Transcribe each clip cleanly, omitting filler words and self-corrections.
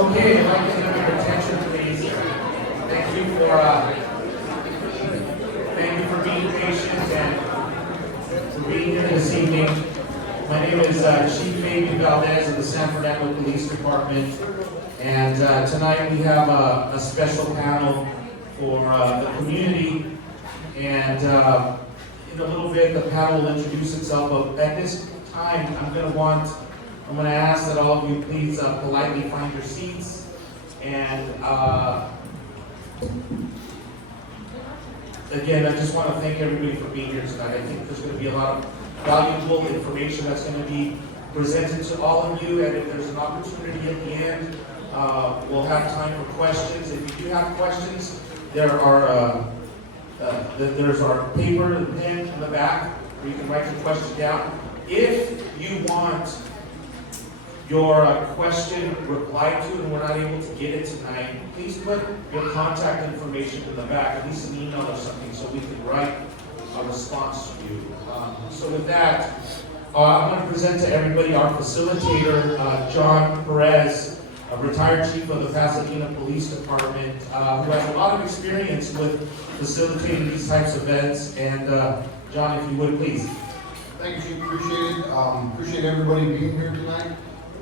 Okay, I'd like to have your attention, please. Thank you for being patient and for being here this evening. My name is Chief Fabian Valdez of the San Fernando Police Department, and tonight we have a special panel for the community. And in a little bit, the panel will introduce itself. But at this time, I'm going to ask that all of you please politely find your seats. And again, I just want to thank everybody for being here tonight. I think there's going to be a lot of valuable information that's going to be presented to all of you. And if there's an opportunity at the end, we'll have time for questions. If you do have questions, there's our paper and pen in the back where you can write your question down. If you want your question replied to and we're not able to get it tonight, please put your contact information in the back, at least an email or something, so we can write a response to you. So with that, I'm going to present to everybody our facilitator, John Perez, a retired chief of the Pasadena Police Department, who has a lot of experience with facilitating these types of events. And John, if you would, please. Thank you, Chief. Appreciate it. Appreciate everybody being here tonight.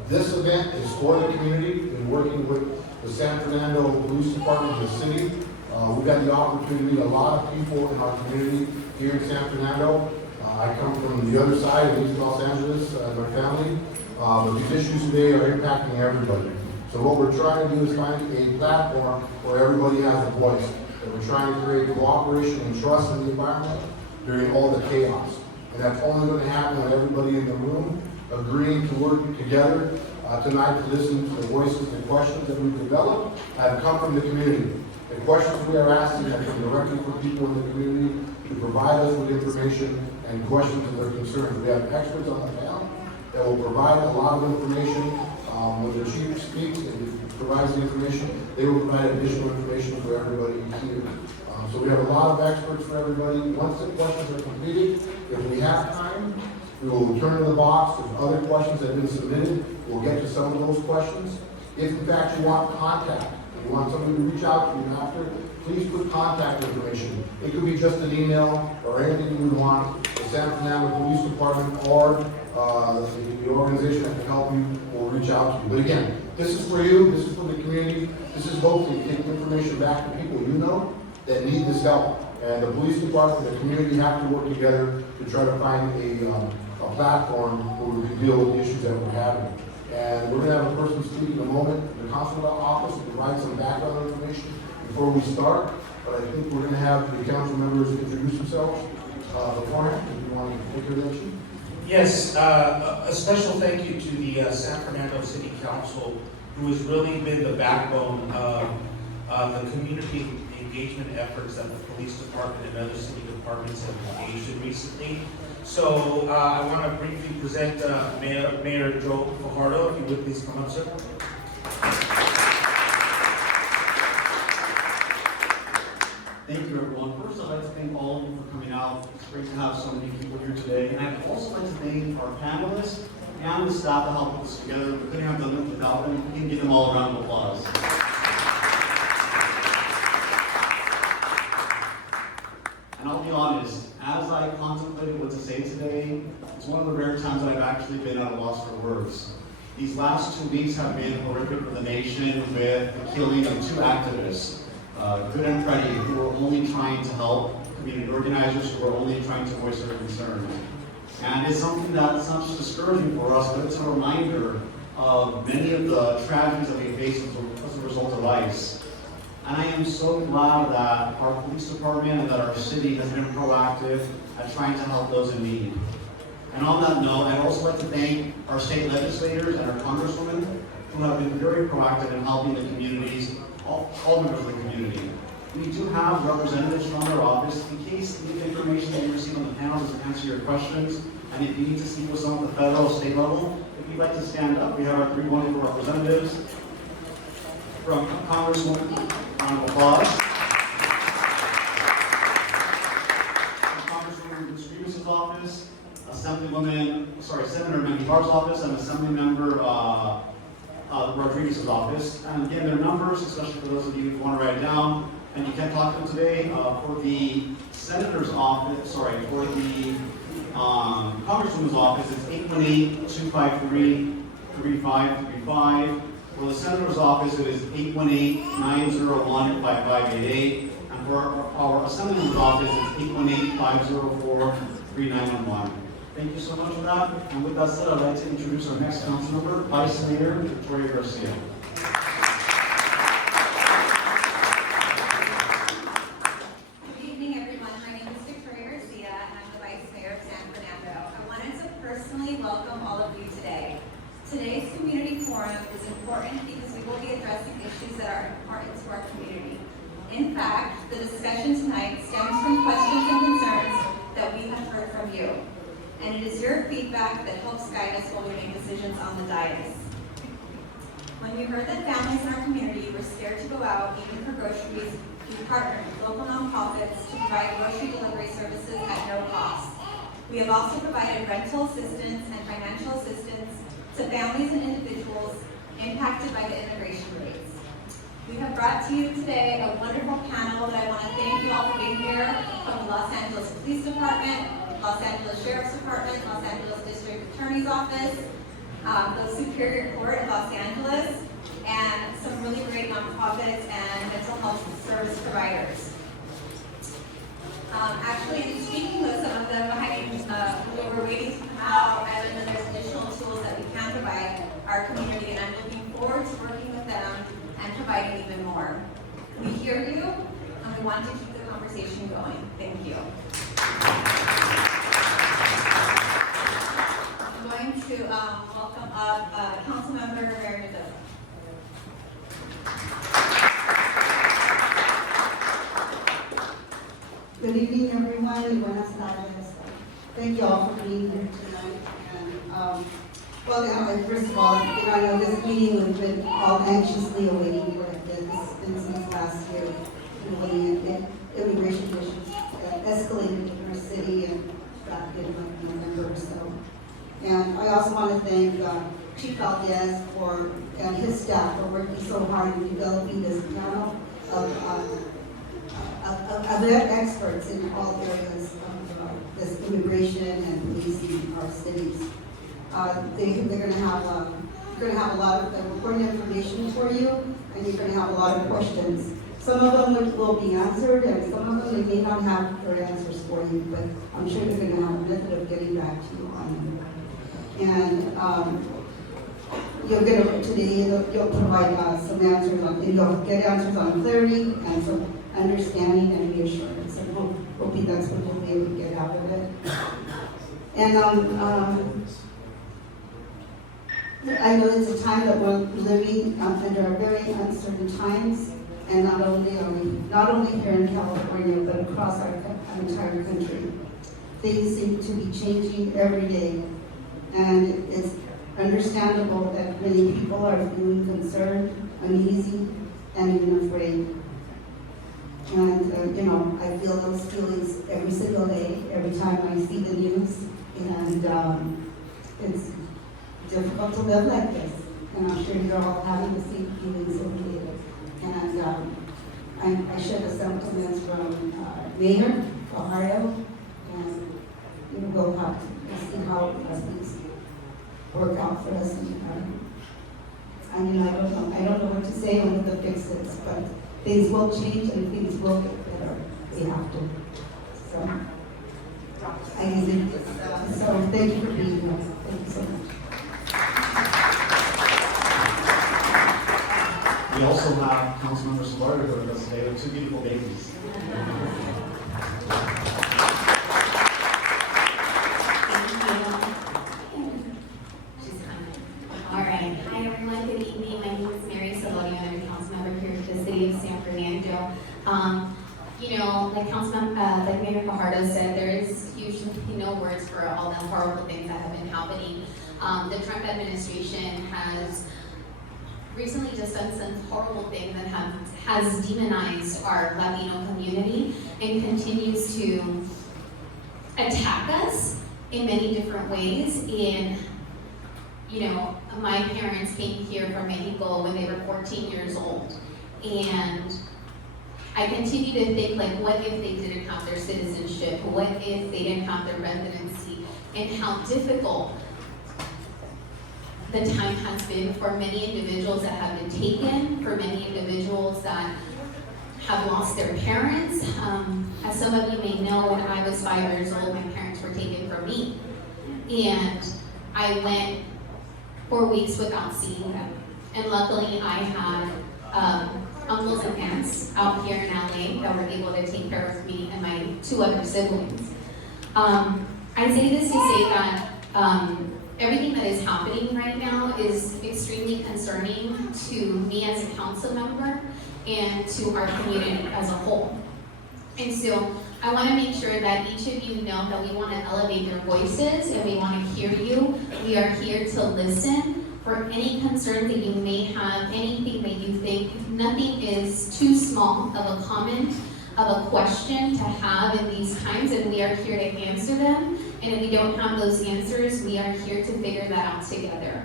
This event is for the community. We've been working with the San Fernando Police Department, the city. We've had the opportunity to meet a lot of people in our community here in San Fernando. I come from the other side of East Los Angeles, my family. But these issues today are impacting everybody. So what we're trying to do is find a platform where everybody has a voice. And we're trying to create cooperation and trust in the environment during all the chaos. And that's only going to happen when everybody in the room agreeing to work together tonight to listen to the voices and questions that we've developed have come from the community. The questions we are asking have come directly from people in the community to provide us with information and questions to their concerns. We have experts on the panel that will provide a lot of information. When the chief speaks and provides the information, they will provide additional information for everybody here. So we have a lot of experts for everybody. Once the questions are completed, if we have time, we will turn to the box. If other questions have been submitted, we'll get to some of those questions. If in fact you want contact, if you want somebody to reach out to you after, please put contact information. It could be just an email or anything you would want. The San Fernando Police Department or the organization that can help you will reach out to you. But again, this is for you, this is for the community, this is hopefully to take information back to people you know that need this help. And the police department and the community have to work together to try to find a platform where we can deal with the issues that we're having. And we're going to have a person speak in a moment in the consular office to provide some background information before we start. But I think we're going to have the council members introduce themselves beforehand. If you want to take your attention. Yes, a special thank you to the San Fernando City Council, who has really been the backbone of the community engagement efforts that the police department and other city departments have engaged in recently. So I want to briefly present Mayor Joe Fajardo. If you would please come up, sir. Thank you, everyone. First, I'd like to thank all of you for coming out. It's great to have so many people here today. And I'd also like to thank our panelists and the staff that helped put this together. We couldn't have done it without them. We can give them all a round of applause. And I'll be honest, as I contemplated what to say today, it's one of the rare times that I've actually been at a loss for words. These last 2 weeks have been horrific for the nation with the killing of 2 activists. Good and Freddie, who were only trying to help, community organizers who were only trying to voice their concerns. And it's something that's not just discouraging for us, but it's a reminder of many of the tragedies that we face as a result of ICE. And I am so glad that our police department and that our city has been proactive at trying to help those in need. And on that note, I'd also like to thank our state legislators and our congresswomen who have been very proactive in helping the communities, all members of the community. We do have representatives from their office in case the information that you receive on the panel doesn't answer your questions, and if you need to speak with someone at the federal or state level, if you'd like to stand up, we have our 3 wonderful representatives. From Congresswoman, round of applause. From Congresswoman Rivas' office, Senator Mandy Barr's office, and Assembly Member Rodriguez's office. And again, their numbers, especially for those of you who want to write it down, and you can't talk to them today, for the senator's office, for the congresswoman's office, it's 818-253-3535. For the senator's office, it is 818-901-5588. And for our assemblyman's office, it's 818-504-3911. Thank you so much for that. And with that said, I'd like to introduce our next council member, Vice Mayor Victoria Garcia. Good evening, everyone. My name is Victoria Garcia, and I'm the Vice Mayor of San Fernando. I wanted to personally welcome all of you today. Today's community forum is important because we will be addressing issues that are important to our community. In fact, the discussion tonight stems from questions and concerns that we have heard from you. And it is your feedback that helps guide us while we make decisions on the dais. When we heard that families in our community were scared to go out, even for groceries, we partnered with local nonprofits to provide grocery delivery services at no cost. We have also provided rental assistance and financial assistance to families and individuals impacted by the immigration rates. We have brought to you today a wonderful panel that I want to thank you all for being here, from the Los Angeles Police Department, Los Angeles Sheriff's Department, Los Angeles District Attorney's Office, the Superior Court of Los Angeles, and some really great nonprofits and mental health service providers. Actually, speaking with some of them behind, we were waiting to come out, and then there's additional tools that we can provide our community, and I'm looking forward to working with them and providing even more. We hear you, and we want to keep the conversation going. Thank you. I'm going to welcome up Councilmember Fernando. Good evening, everyone, y buenas tardes. Thank you all for being here tonight. And, first of all, I know this meeting we've been all anxiously awaiting for it. This has been since last year, immigration issues escalated in our city and back in November or so. And I also want to thank Chief Valdez and his staff for working so hard in developing this panel of experts in all areas of this immigration and policing our cities. They're going to have a lot of important information for you, and you're going to have a lot of questions. Some of them will be answered, and some of them they may not have their answers for you, but I'm sure you're going to have a method of getting back to you on them. And today you'll provide some answers on, you'll get answers on clarity and some understanding and reassurance, and hopefully that's what we'll be able to get out of it. And I know it's a time that we're living under very uncertain times, and not only here in California, but across our entire country. Things seem to be changing every day, and it's understandable that many people are feeling concerned, uneasy, and even afraid. And, I feel those feelings every single day, every time I see the news, and it's difficult to live like this. And I'm sure you're all having the same feelings every day. And I share the sentiments from Mayor Ohio, and we'll have to see how things work out for us. I don't know what to say on the fixes, but things will change and things will get better. We have to. So thank you for being here. Thank you so much. We also have Councilmember Solari with us today with two beautiful babies. All right. Hi, everyone. Good evening. My name is Mary Solorio, and I'm a council member here for the city of San Fernando. Like Mayor Fajardo said, there is usually no words for all the horrible things that have been happening. The Trump administration has recently just done some horrible things that has demonized our Latino community and continues to attack us in many different ways. And my parents came here from Mexico when they were 14 years old. And I continue to think, like, what if they didn't have their citizenship? What if they didn't have their residency? And how difficult the time has been for many individuals that have been taken, for many individuals that have lost their parents. As some of you may know, when I was 5 years old, my parents were taken from me. And I went 4 weeks without seeing them. And luckily I had uncles and aunts out here in LA that were able to take care of me and my 2 other siblings. I say this to say that everything that is happening right now is extremely concerning to me as a council member and to our community as a whole. And so I want to make sure that each of you know that we want to elevate your voices and we want to hear you. We are here to listen for any concerns that you may have, anything that you think. Nothing is too small of a comment, of a question to have in these times, and we are here to answer them. And if we don't have those answers, we are here to figure that out together.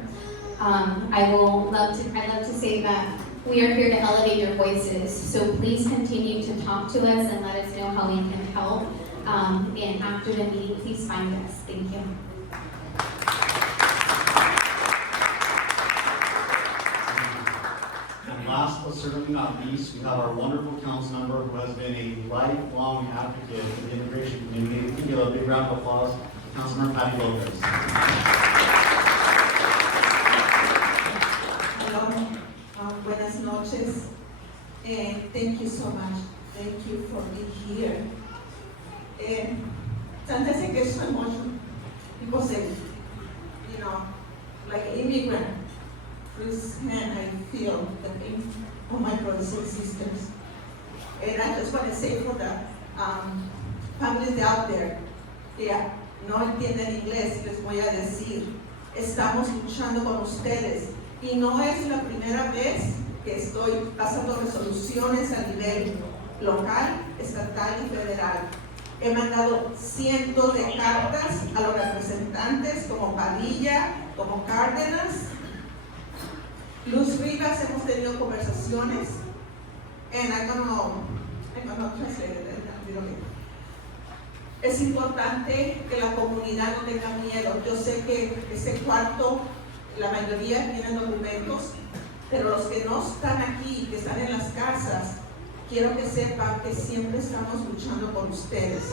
I'd love to say that we are here to elevate your voices, so please continue to talk to us and let us know how we can help. And after the meeting, please find us. Thank you. And last but certainly not least, we have our wonderful council member who has been a lifelong advocate for the immigration community. We can give a big round of applause to Councilmember Patty Lopez. Hello, buenas noches. Thank you so much. Thank you for being here. Sometimes I get so emotional because, like an immigrant, firsthand I feel the pain of my brothers and sisters. And I just want to say for the families out there, no entienden inglés, les voy a decir, estamos luchando con ustedes. Y no es la primera vez que estoy pasando resoluciones a nivel local, estatal y federal. He mandado cientos de cartas a los representantes como Padilla, como Cárdenas, Luz Rivas, hemos tenido conversaciones, and I'm gonna translate it. Es importante que la comunidad no tenga miedo. Yo sé que ese cuarto, la mayoría tienen documentos, pero los que no están aquí, que están en las casas, quiero que sepan que siempre estamos luchando por ustedes.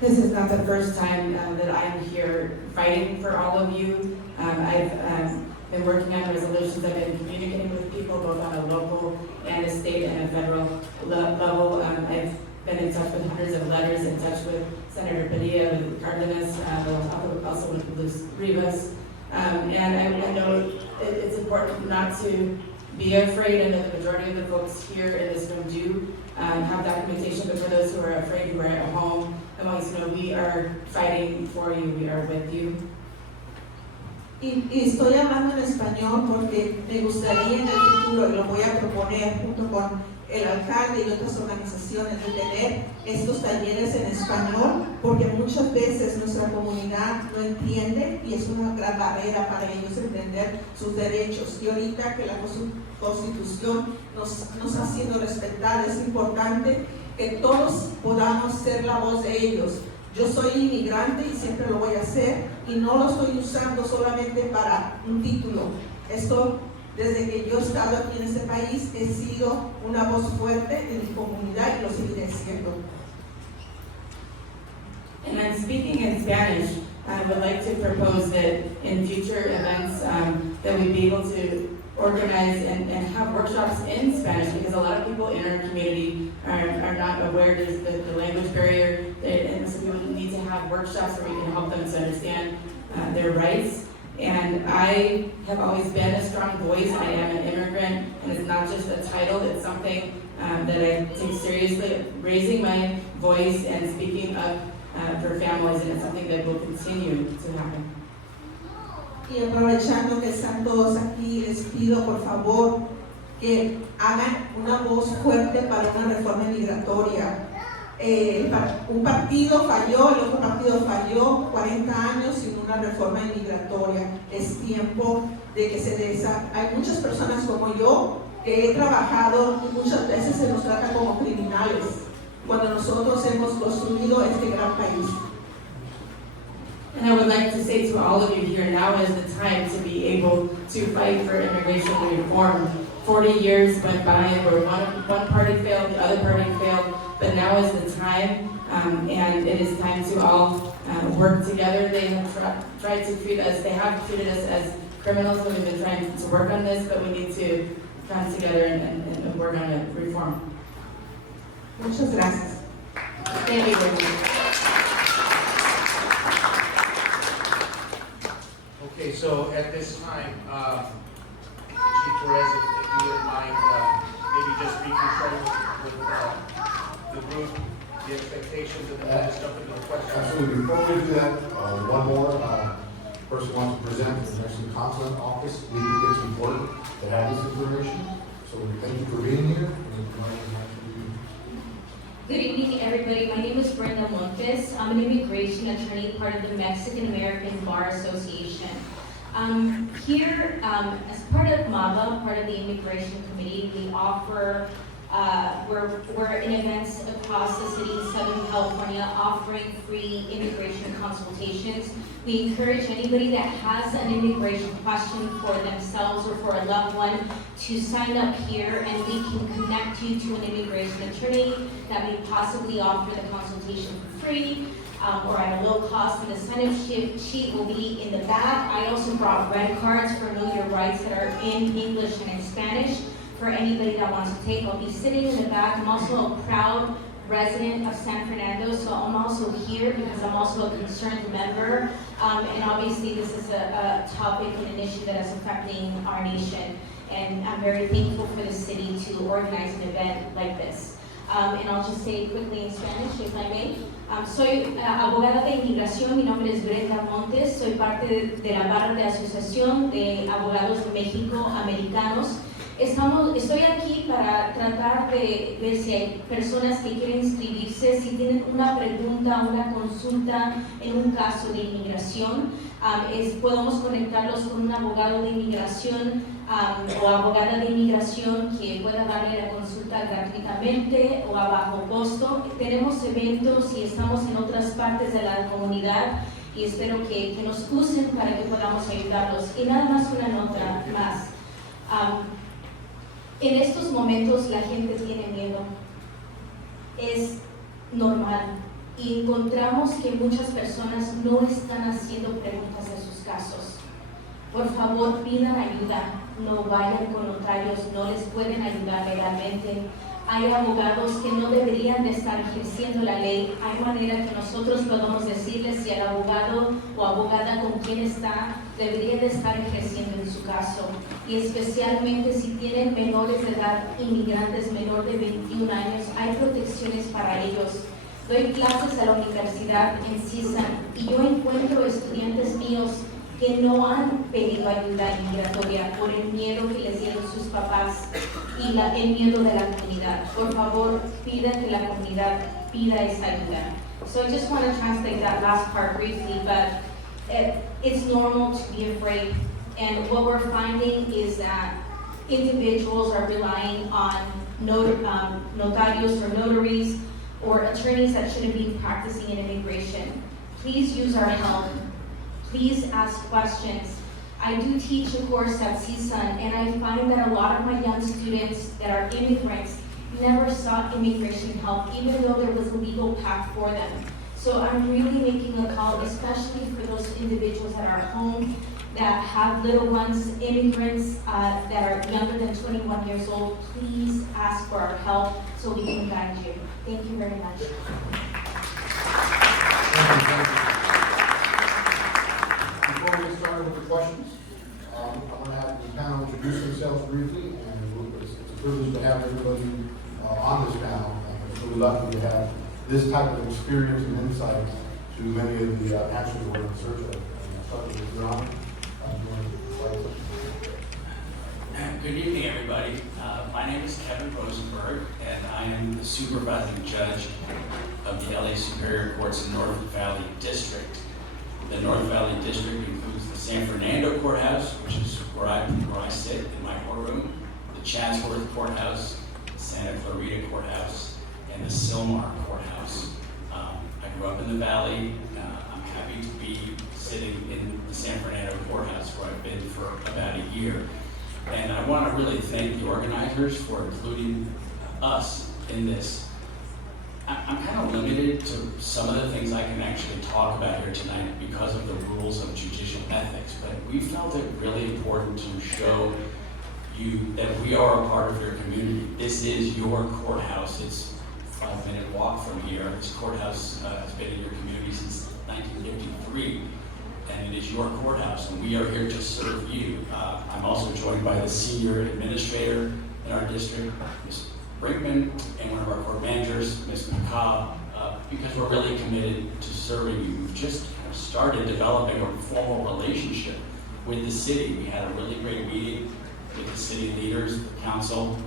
This is not the first time that I'm here fighting for all of you. I've been working on resolutions. I've been communicating with people both on a local and a state and a federal level. I've been in touch with hundreds of letters, in touch with Senator Padilla, with Cardenas, also with Luz Rivas. And I know it's important not to be afraid. I know the majority of the folks here in this room do have documentation, but for those who are afraid, who are at home, I want you to know we are fighting for you, we are with you. Y estoy hablando en español porque me gustaría en el futuro, y lo voy a proponer junto con el alcalde y otras organizaciones, de tener estos talleres en español, porque muchas veces nuestra comunidad no entiende y es una gran barrera para ellos entender sus derechos. Y ahorita que la Constitución nos ha sido respetada, es importante que todos podamos ser la voz de ellos. Yo soy inmigrante y siempre lo voy a hacer, y no lo estoy usando solamente para un título. Desde que yo he estado aquí en este país, he sido una voz fuerte en mi comunidad y lo seguiré siendo. And I'm speaking in Spanish. I would like to propose that in future events that we be able to organize and have workshops in Spanish, because a lot of people in our community are not aware of the language barrier, and so we need to have workshops where we can help them to understand their rights. And I have always been a strong voice. I am an immigrant, and it's not just a title, it's something that I take seriously, raising my voice and speaking up for families, and it's something that will continue to happen. Y aprovechando que están todos aquí, les pido por favor que hagan una voz fuerte para una reforma migratoria. un partido falló, el otro partido falló, 40 años sin una reforma inmigratoria. Es tiempo de que se hay muchas personas como yo que he trabajado y muchas veces se nos trata como criminales cuando nosotros hemos construido este gran país. And I would like to say to all of you here, now is the time to be able to fight for immigration reform. 40 years went by where one party failed, the other party failed, but now is the time, and it is time to all work together. They have tried to treat us, they have treated us as criminals, and we've been trying to work on this, but we need to come together and work on a reform. Muchas gracias. Thank you very much. Okay, so at this time, Chief Perez, if you wouldn't mind, maybe just reconfirming with the group, the expectations, and then we'll just jump into the questions. Absolutely. Before we do that, one more person wants to present to the Mexican Consulate Office. We think it's important to have this information. So we thank you for being here. Good evening, everybody. My name is Brenda Montes. I'm an immigration attorney, part of the Mexican American Bar Association. Here, as part of MABA, part of the Immigration Committee, we offer, we're in events across the city in Southern California offering free immigration consultations. We encourage anybody that has an immigration question for themselves or for a loved one to sign up here, and we can connect you to an immigration attorney that may possibly offer the consultation for free or at a low cost. And the sign-up sheet will be in the back. I also brought red cards for Know Your Rights that are in English and in Spanish for anybody that wants to take. I'll be sitting in the back. I'm also a proud resident of San Fernando, so I'm also here because I'm also a concerned member. And obviously this is a topic and an issue that is affecting our nation. And I'm very thankful for the city to organize an event like this. And I'll just say quickly in Spanish, if I may. Soy abogada de inmigración, mi nombre es Brenda Montes, soy parte de la barra de Asociación de Abogados de México Americanos. Estoy aquí para tratar de ver si hay personas que quieren inscribirse, si tienen una pregunta, una consulta en un caso de inmigración. Podemos conectarlos con un abogado de inmigración o abogada de inmigración que pueda darle la consulta gratuitamente o a bajo costo. Tenemos eventos y estamos en otras partes de la comunidad y espero que nos usen para que podamos ayudarlos. Y nada más una nota más. En estos momentos la gente tiene miedo, es normal, y encontramos que muchas personas no están haciendo preguntas en sus casos. Por favor, pidan ayuda, no vayan con notarios, no les pueden ayudar legalmente. Hay abogados que no deberían de estar ejerciendo la ley. Hay manera que nosotros podamos decirles si el abogado o abogada con quien está debería de estar ejerciendo en su caso. Y especialmente si tienen menores de edad, inmigrantes menor de 21 años, hay protecciones para ellos. Doy clases a la universidad en CISA y yo encuentro estudiantes míos que no han pedido ayuda migratoria por el miedo que les dieron sus papás y el miedo de la comunidad. Por favor, pidan que la comunidad pida esa ayuda. So I just want to translate that last part briefly, but it's normal to be afraid. And what we're finding is that individuals are relying on notarios or notaries or attorneys that shouldn't be practicing in immigration. Please use our help. Please ask questions. I do teach a course at CSUN, and I find that a lot of my young students that are immigrants never sought immigration help, even though there was a legal path for them. So I'm really making a call, especially for those individuals that are home, that have little ones, immigrants that are younger than 21 years old. Please ask for our help so we can guide you. Thank you very much. Before we get started with the questions, I'm going to have the panel introduce themselves briefly, and it's a privilege to have everybody on this panel. It's really lucky to have this type of experience and insight to many of the answers we're in search of. Start with Your Honor. Good evening, everybody. My name is Kevin Rosenberg, and I am the supervising judge of the LA Superior Court's North Valley District. The North Valley District includes the San Fernando Courthouse, which is where I sit in my courtroom, the Chatsworth Courthouse, the Santa Clarita Courthouse, and the Sylmar Courthouse. I grew up in the Valley. I'm happy to be sitting in the San Fernando Courthouse, where I've been for about a year. And I want to really thank the organizers for including us in this. I'm kind of limited to some of the things I can actually talk about here tonight because of the rules of judicial ethics, but we felt it really important to show you that we are a part of your community. This is your courthouse. It's a 5-minute walk from here. This courthouse has been in your community since 1953, and it is your courthouse, and we are here to serve you. I'm also joined by the senior administrator in our district, Ms. Brinkman, and one of our court managers, Ms. McCobb, because we're really committed to serving you. We've just started developing a formal relationship with the city. We had a really great meeting with the city leaders, the council,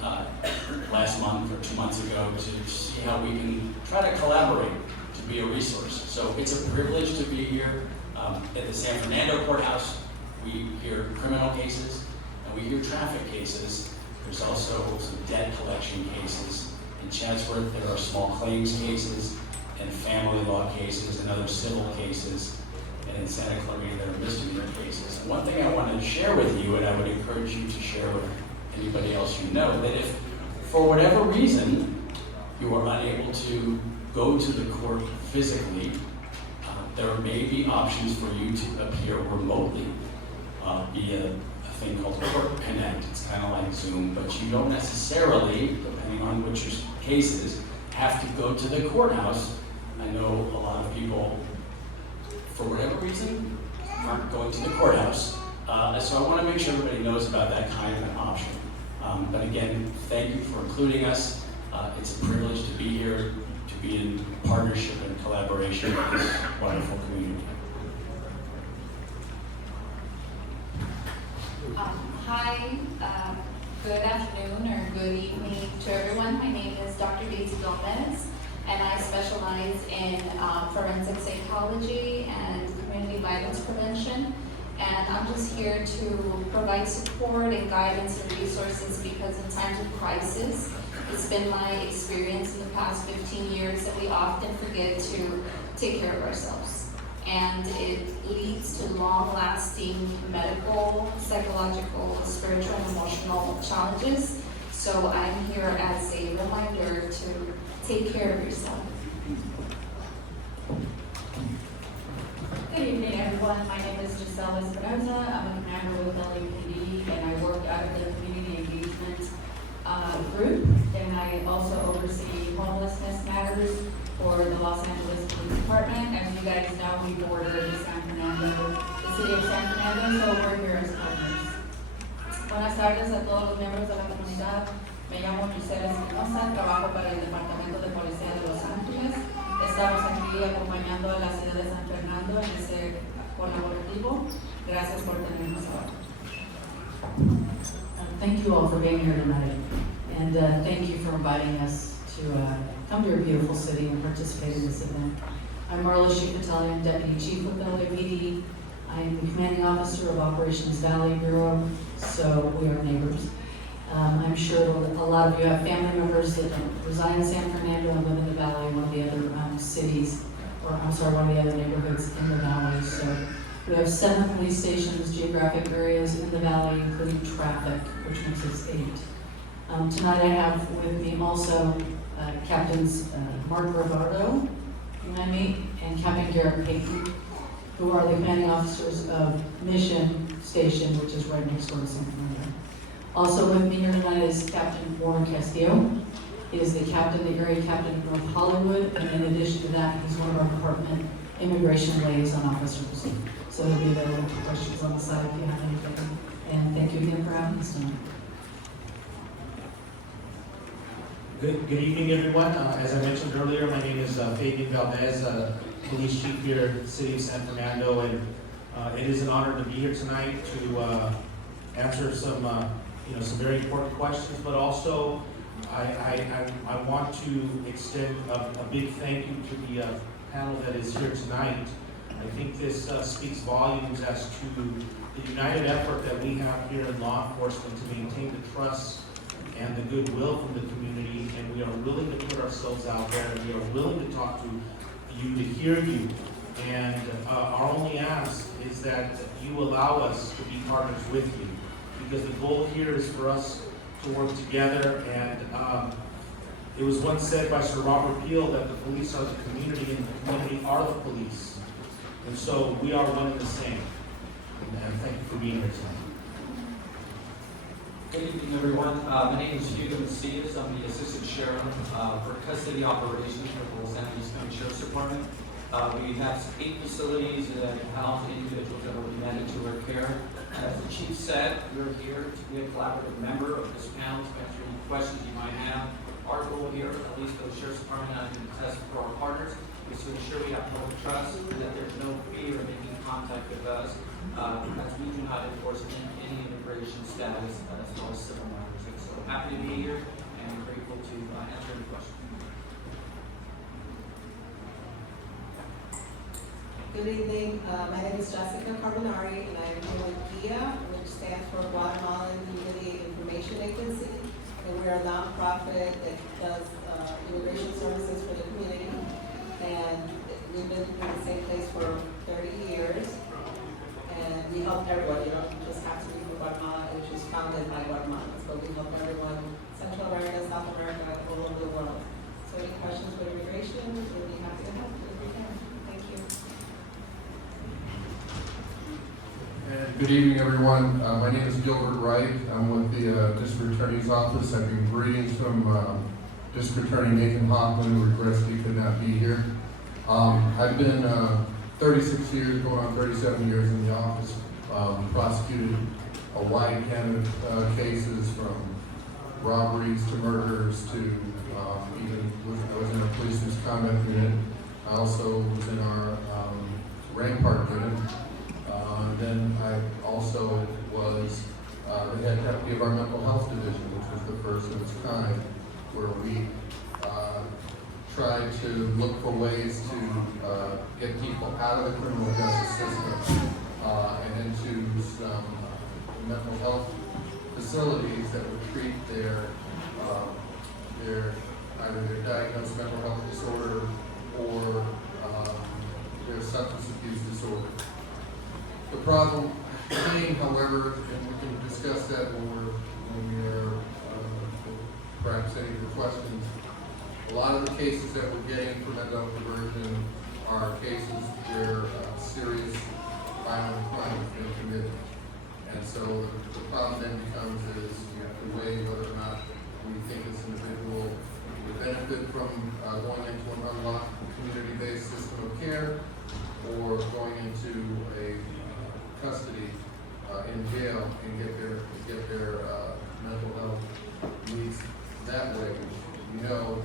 last month or 2 months ago to see how we can try to collaborate to be a resource. So it's a privilege to be here. At the San Fernando Courthouse, we hear criminal cases and we hear traffic cases. There's also some debt collection cases. In Chatsworth, there are small claims cases and family law cases and other civil cases. And in Santa Clarita, there are misdemeanor cases. And one thing I wanted to share with you, and I would encourage you to share with anybody else you know, that if for whatever reason you are unable to go to the court physically, there may be options for you to appear remotely via a thing called Court Connect. It's kind of like Zoom, but you don't necessarily, depending on what your case is, have to go to the courthouse. I know a lot of people, for whatever reason, aren't going to the courthouse. So I want to make sure everybody knows about that kind of an option. But again, thank you for including us. It's a privilege to be here, to be in partnership and collaboration with this wonderful community. Hi, good afternoon or good evening to everyone. My name is Dr. Daisy Gomez, and I specialize in forensic psychology and community violence prevention. And I'm just here to provide support and guidance and resources because in times of crisis, it's been my experience in the past 15 years that we often forget to take care of ourselves. And it leads to long-lasting medical, psychological, spiritual, and emotional challenges. So I'm here as a reminder to take care of yourself. Good evening, everyone. My name is Giselle Esperanza. I'm a commander with LAPD, and I work out of the community engagement group. And I also oversee homelessness matters for the Los Angeles Police Department. As you guys know, we border the San Fernando, the city of San Fernando, so we're here as partners. Buenas tardes a todos los miembros de la comunidad. Me llamo Giselle Espinosa, trabajo para el Departamento de Policía de Los Ángeles. Estamos aquí acompañando a la ciudad de San Fernando en ese colaborativo. Gracias por tenernos ahora. Thank you all for being here tonight, and thank you for inviting us to come to your beautiful city and participate in this event. I'm Marla Shikatalian, Deputy Chief with LAPD. I'm the Commanding Officer of Operations Valley Bureau, so we are neighbors. I'm sure a lot of you have family members that don't reside in San Fernando and live in the Valley, one of the other cities, or one of the other neighborhoods in the Valley. So we have 7 police stations, geographic areas in the Valley, including traffic, which makes us 8. Tonight I have with me also Captains Mark Rivardo, and Captain Garrett Payton, who are the commanding officers of Mission Station, which is right next door to San Fernando. Also with me here tonight is Captain Warren Castillo. He is the area captain of North Hollywood, and in addition to that, he's one of our department immigration liaison officers. So he'll be available for questions on the side if you have anything. And thank you again for having us tonight. Good evening, everyone. As I mentioned earlier, my name is Fabian Valdez, Police Chief here in the City of San Fernando, and it is an honor to be here tonight to answer some very important questions, but also I want to extend a big thank you to the panel that is here tonight. I think this speaks volumes as to the united effort that we have here in law enforcement to maintain the trust and the goodwill from the community, and we are willing to put ourselves out there, and we are willing to talk to you, to hear you. And our only ask is that you allow us to be partners with you, because the goal here is for us to work together. And it was once said by Sir Robert Peel that the police are the community and the community are the police. And so we are one and the same. And thank you for being here tonight. Good evening, everyone. My name is Hugo Macias. I'm the Assistant Sheriff for Custody Operations for the Los Angeles County Sheriff's Department. We have 8 facilities that house individuals that will be managed to our care. As the Chief said, we're here to be a collaborative member of this panel to answer any questions you might have. Our goal here, at least for the Sheriff's Department, and I can attest for our partners, is to ensure we have public trust and that there's no fear of making contact with us, as we do not enforce any immigration status as well as civil matters. And so happy to be here and grateful to answer any questions. Good evening. My name is Jessica Carbonari, and I am here with GIA, which stands for Guatemalan Community Information Agency. And we're a nonprofit that does immigration services for the community. And we've been in the same place for 30 years. And we help everyone. You don't just have to be from Guatemala, which is founded by Guatemalans, but we help everyone, Central America, South America, all over the world. So any questions with immigration, we'll be happy to help if we can. Thank you. And good evening, everyone. My name is Gilbert Wright. I'm with the District Attorney's Office. I bring greetings from District Attorney Nathan Hoffman, who regrets he could not be here. I've been 36 years, going on 37 years in the office. Prosecuted a wide gamut of cases, from robberies to murders to even I was in a police misconduct unit. I also was in our Rampart unit. Then I also was the head deputy of our mental health division, which was the first of its kind, where we tried to look for ways to get people out of the criminal justice system and into some mental health facilities that would treat their either their diagnosed mental health disorder or their substance abuse disorder. The problem came, however, and we can discuss that when we're perhaps any of your questions. A lot of the cases that we're getting from adult conversion are cases where serious violent crime has been committed. And so the problem then becomes is you have to weigh whether or not we think this individual would benefit from going into an unlocked community-based system of care or going into a custody in jail and get their mental health needs that way. You know,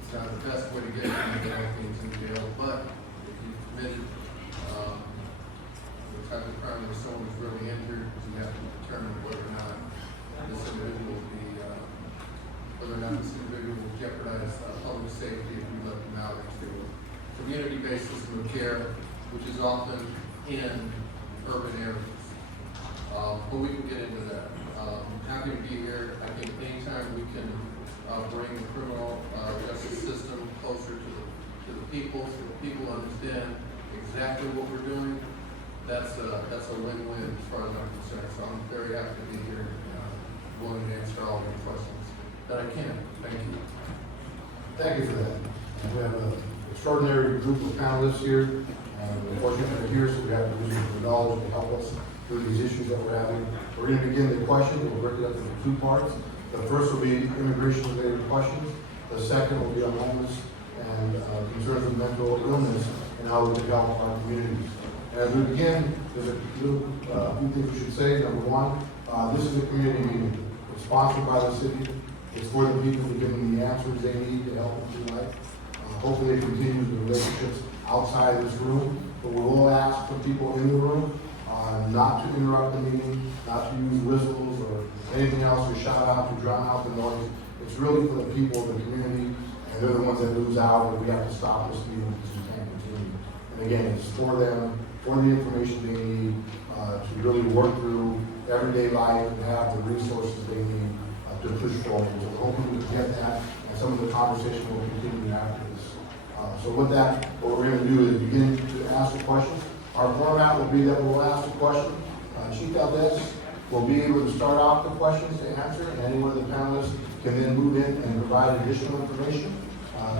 it's not the best way to get things in jail, but if you committed the type of crime where someone is really injured, you have to determine whether or not this individual will jeopardize public safety if we let them out into a community-based system of care, which is often in urban areas. But we can get into that. Happy to be here. I think anytime we can bring the criminal justice system closer to the people, so the people understand exactly what we're doing, that's a win-win as far as I'm concerned. So I'm very happy to be here, willing to answer all your questions that I can. Thank you. Thank you for that. We have an extraordinary group of panelists here. We're fortunate they're here, so we have to use the knowledge to help us through these issues that we're having. We're going to begin the question. We'll break it up into 2 parts. The first will be immigration-related questions. The second will be on homeless and concerns of mental illness and how we can help our communities. As we begin, there's a few things we should say. Number one, this is a community meeting. It's sponsored by the city. It's for the people to give them the answers they need to help them through life. Hopefully, they continue the relationships outside this room. But we will ask for people in the room not to interrupt the meeting, not to use whistles or anything else to shout out to drown out the noise. It's really for the people of the community, and they're the ones that lose out if we have to stop this meeting because we can't continue. And again, it's for them, for the information they need, to really work through everyday life and have the resources they need to push forward. So hopefully we get that, and some of the conversation will continue after this. So with that, what we're going to do is begin to ask the questions. Our format will be that we'll ask the question. Chief Valdez will be able to start off the questions to answer, and any one of the panelists can then move in and provide additional information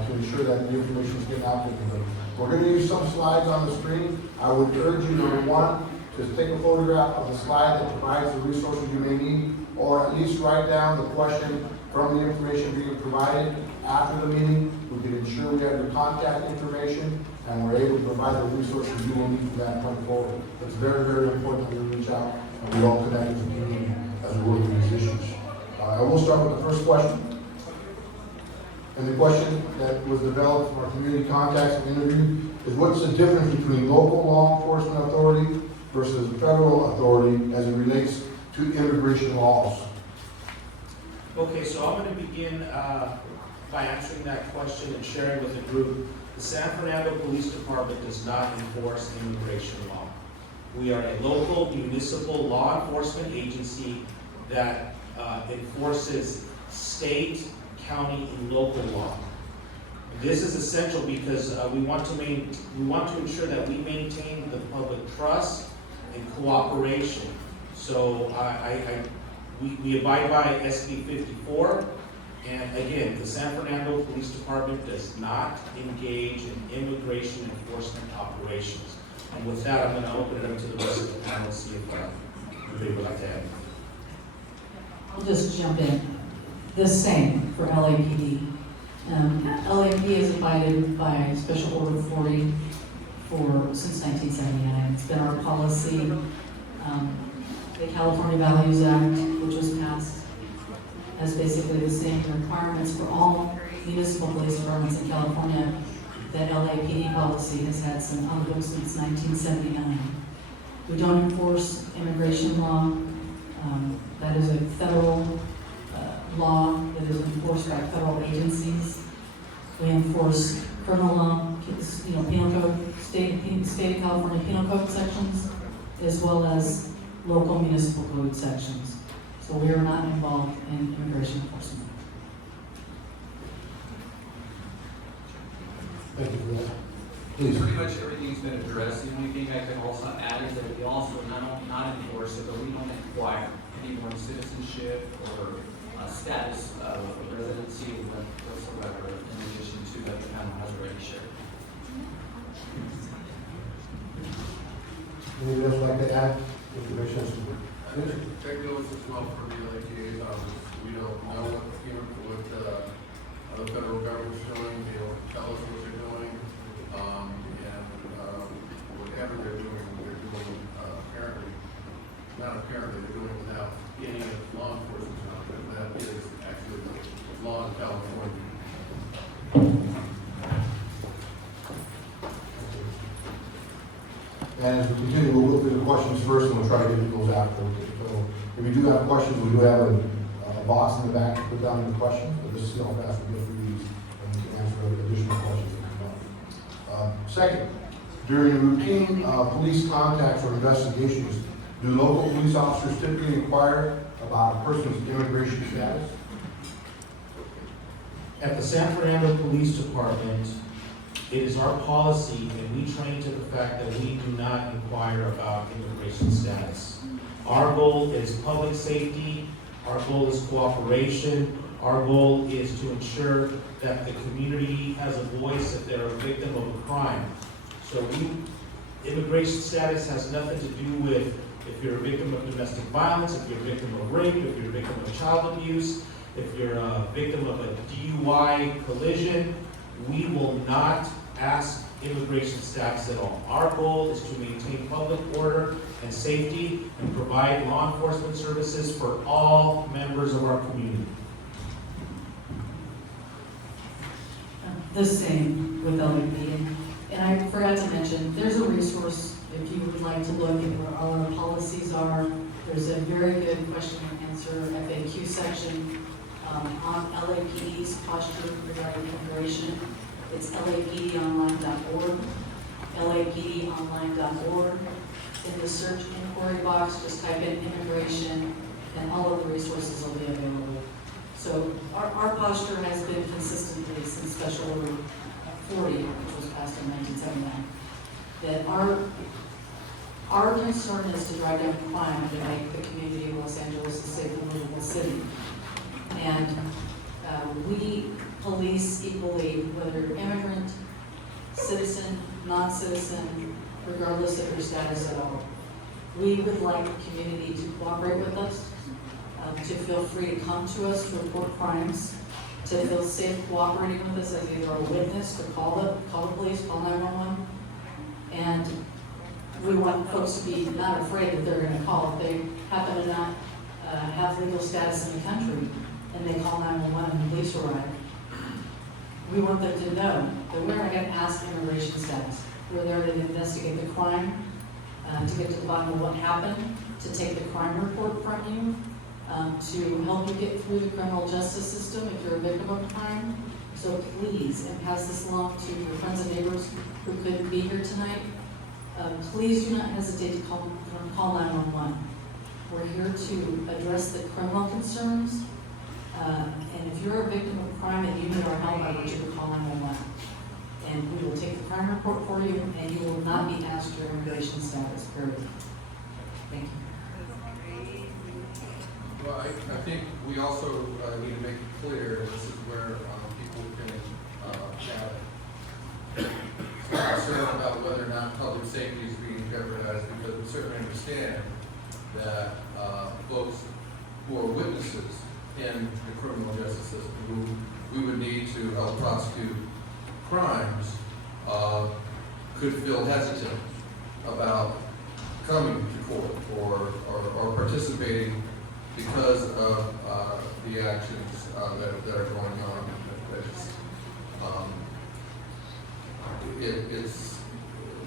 to ensure that the information is getting out to them. We're going to use some slides on the screen. I would urge you, number one, just take a photograph of the slide that provides the resources you may need, or at least write down the question from the information being provided after the meeting. We can ensure we have your contact information and we're able to provide the resources you will need from that point forward. It's very, very important that we reach out and we all connect as a community as we work with these issues. I will start with the first question. And the question that was developed from our community contacts and interview is, what's the difference between local law enforcement authority versus federal authority as it relates to immigration laws? Okay, so I'm going to begin by answering that question and sharing with the group. The San Fernando Police Department does not enforce immigration law. We are a local municipal law enforcement agency that enforces state, county, and local law. This is essential because we want to ensure that we maintain the public trust and cooperation. So we abide by SB 54, and again, the San Fernando Police Department does not engage in immigration enforcement operations. And with that, I'm going to open it up to the rest of the panel and see if they would like to add. I'll just jump in. The same for LAPD. LAPD has abided by Special Order 40 since 1979. It's been our policy. The California Values Act, which was passed, has basically the same requirements for all municipal police departments in California that LAPD policy has had on the books since 1979. We don't enforce immigration law. That is a federal law that is enforced by federal agencies. We enforce criminal law, penal code, state of California penal code sections, as well as local municipal code sections. So we are not involved in immigration enforcement. Thank you for that. Please. Pretty much everything's been addressed. The only thing I can also add is that we also not enforce it, but we don't acquire anyone's citizenship or status of residency whatsoever, in addition to that the panel has already shared. Anyone else like to add information? That goes as well for the LATA's office. We don't know what the federal government's doing. They don't tell us what they're doing. Whatever they're doing apparently, not apparently, they're doing without any law enforcement knowledge. That is actually the law in California. And as we continue, we'll go through the questions first and we'll try to get to those after. So if we do have questions, we do have a box in the back to put down the questions, but this is how fast we get through these and we can answer additional questions that come up. Second, during routine police contacts or investigations, do local police officers typically inquire about a person's immigration status? At the San Fernando Police Department, it is our policy, and we train to the fact that we do not inquire about immigration status. Our goal is public safety, our goal is cooperation, our goal is to ensure that the community has a voice if they're a victim of a crime. So immigration status has nothing to do with if you're a victim of domestic violence, if you're a victim of rape, if you're a victim of child abuse, if you're a victim of a DUI collision. We will not ask immigration status at all. Our goal is to maintain public order and safety and provide law enforcement services for all members of our community. The same with LAPD. And I forgot to mention, there's a resource if you would like to look at where all our policies are. There's a very good question and answer FAQ section on LAPD's posture regarding immigration. It's lapdonline.org, lapdonline.org. In the search inquiry box, just type in immigration, and all of the resources will be available. So our posture has been consistently since Special Order 40, which was passed in 1979, that our concern is to drive down crime and to make the community of Los Angeles a safe and livable city. And we police equally, whether immigrant, citizen, non-citizen, regardless of your status at all. We would like the community to cooperate with us, to feel free to come to us to report crimes, to feel safe cooperating with us as either a witness, to call the police, call 911. And we want folks to be not afraid that they're going to call. If they happen to not have legal status in the country and they call 911 and the police arrive, we want them to know that we're not going to ask immigration status. We're there to investigate the crime, to get to the bottom of what happened, to take the crime report from you, to help you get through the criminal justice system if you're a victim of a crime. So please, and pass this along to your friends and neighbors who couldn't be here tonight, please do not hesitate to call 911. We're here to address the criminal concerns, and if you're a victim of crime and you need our help, I want you to call 911. And we will take the crime report for you, and you will not be asked your immigration status, period. Thank you. Well, I think we also need to make it clear that this is where people can have concern about whether or not public safety is being jeopardized, because we certainly understand that folks who are witnesses in the criminal justice system, who we would need to help prosecute crimes, could feel hesitant about coming to court or participating because of the actions that are going on.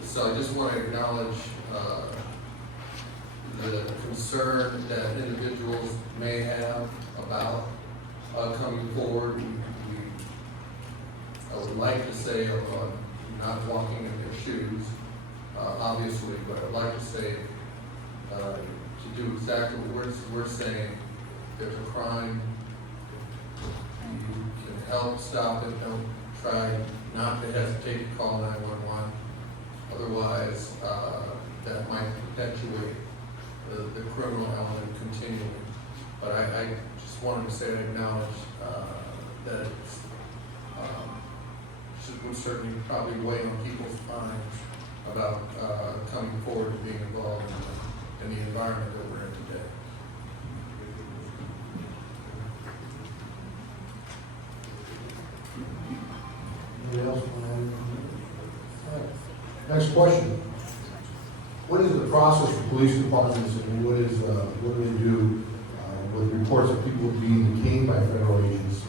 So I just want to acknowledge the concern that individuals may have about coming forward. I would like to say, not walking in their shoes, obviously, but I'd like to say to do exactly what we're saying. There's a crime, you can help stop it. Don't try not to hesitate to call 911. Otherwise, that might perpetuate the criminal element continuing. But I just wanted to say and acknowledge that it's would certainly probably weigh on people's minds about coming forward and being involved in the environment that we're in today. Anybody else want to add anything? Next question. What is the process for police departments, and what do they do with reports of people being detained by federal agents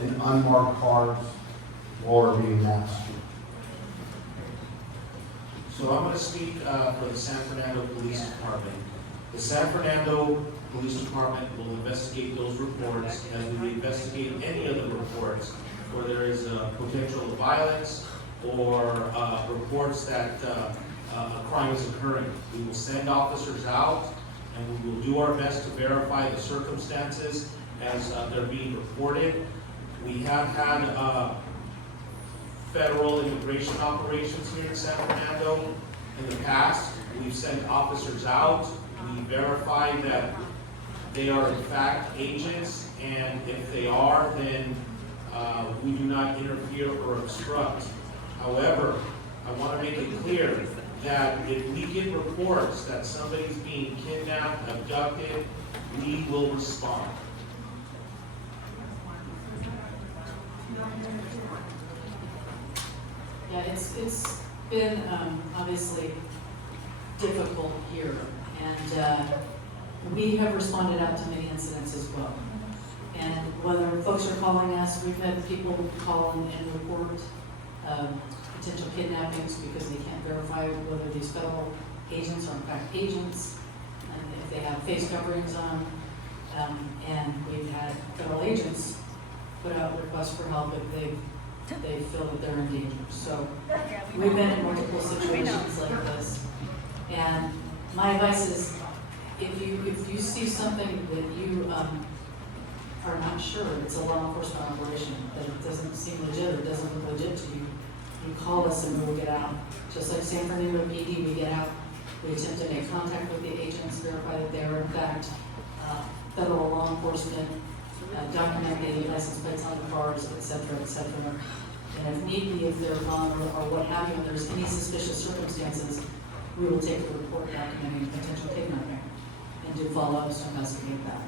in unmarked cars or being masked? So I'm going to speak for the San Fernando Police Department. The San Fernando Police Department will investigate those reports as we investigate any of the reports where there is potential violence or reports that a crime is occurring. We will send officers out and we will do our best to verify the circumstances as they're being reported. We have had federal immigration operations here in San Fernando in the past. We've sent officers out. We verify that they are in fact agents, and if they are, then we do not interfere or obstruct. However, I want to make it clear that if we get reports that somebody's being kidnapped, abducted, we will respond. Yeah, it's been obviously difficult here, and we have responded out to many incidents as well. And whether folks are calling us, we've had people call and report potential kidnappings because they can't verify whether these federal agents are in fact agents, and if they have face coverings on. And we've had federal agents put out requests for help if they feel that they're in danger. So we've been in multiple situations like this. And my advice is, if you see something that you are not sure, it's a law enforcement operation, that it doesn't seem legit, or it doesn't look legit to you, you call us and we'll get out. Just like San Fernando PD, we get out, we attempt to make contact with the agents, verify that they are in fact federal law enforcement, document the license plates on the cars, et cetera, et cetera. And if need be, if they're wrong or what have you, if there's any suspicious circumstances, we will take the report documenting potential kidnapping and do follow-ups to investigate that.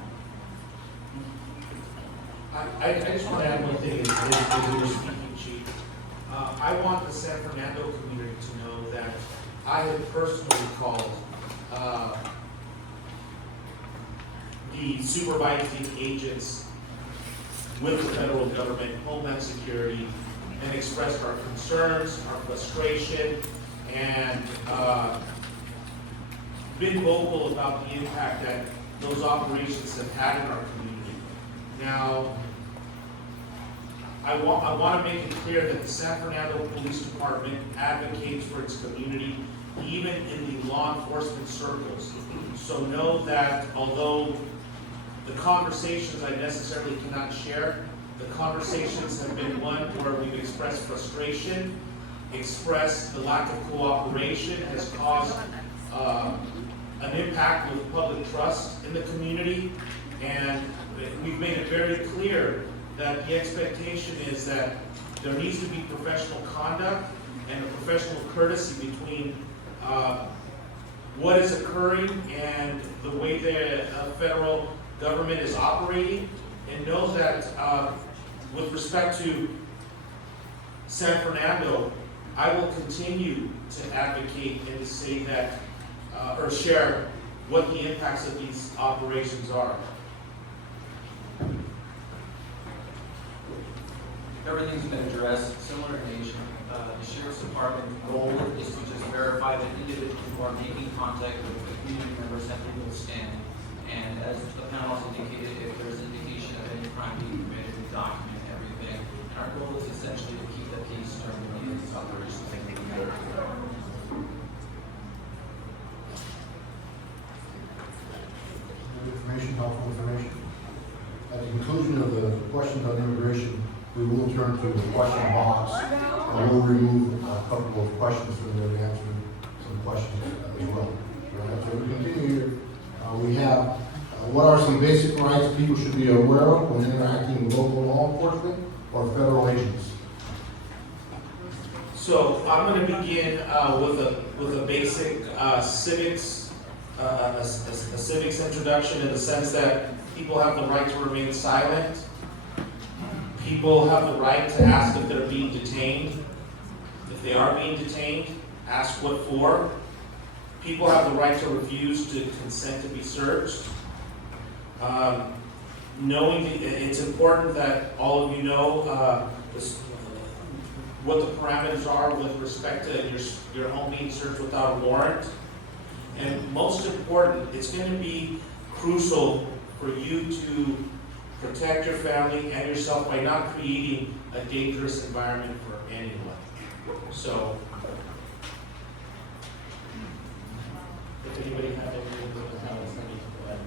I just want to add one thing, as you were speaking, Chief. I want the San Fernando community to know that I have personally called the supervising agents with the federal government, Homeland Security, and expressed our concerns, our frustration, and been vocal about the impact that those operations have had in our community. Now, I want to make it clear that the San Fernando Police Department advocates for its community, even in the law enforcement circles. So know that although the conversations I necessarily cannot share, the conversations have been one where we've expressed frustration, expressed the lack of cooperation has caused an impact with public trust in the community, and we've made it very clear that the expectation is that there needs to be professional conduct and a professional courtesy between what is occurring and the way the federal government is operating, and know that with respect to San Fernando, I will continue to advocate and to say that, or share what the impacts of these operations are. Everything's been addressed, similar in nature. The Sheriff's Department goal is to just verify that individuals who are making contact with the community members have legal standing. And as the panel has indicated, if there's indication of any crime being committed, we document everything. And our goal is essentially to keep the peace during these operations. Information, helpful information. At the conclusion of the questions on immigration, we will turn to the question box, and we'll remove a couple of questions from there to answer some questions as well. So we continue here. We have what are some basic rights people should be aware of when interacting with local law enforcement or federal agents? So I'm going to begin with a basic civics introduction, in the sense that people have the right to remain silent. People have the right to ask if they're being detained. If they are being detained, ask what for. People have the right to refuse to consent to be searched. It's important that all of you know what the parameters are with respect to your home being searched without a warrant. And most important, it's going to be crucial for you to protect your family and yourself by not creating a dangerous environment for anyone. So, if anybody have anything to tell us, I need to go ahead.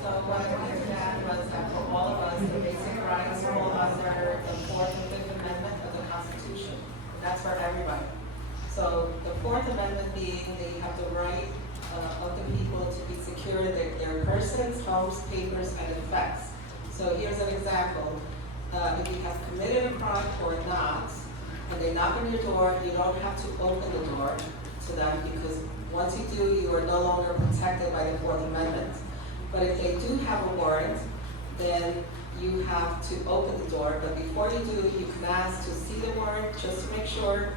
So what I wanted to add was that for all of us, the basic rights fall under the 4th and 5th Amendment of the Constitution. That's for everybody. So the 4th Amendment being they have the right of the people to be secure their persons, homes, papers, and effects. So here's an example. If you have committed a crime or not, and they knock on your door, you don't have to open the door to them, because once you do, you are no longer protected by the 4th Amendment. But if they do have a warrant, then you have to open the door. But before you do, you can ask to see the warrant just to make sure.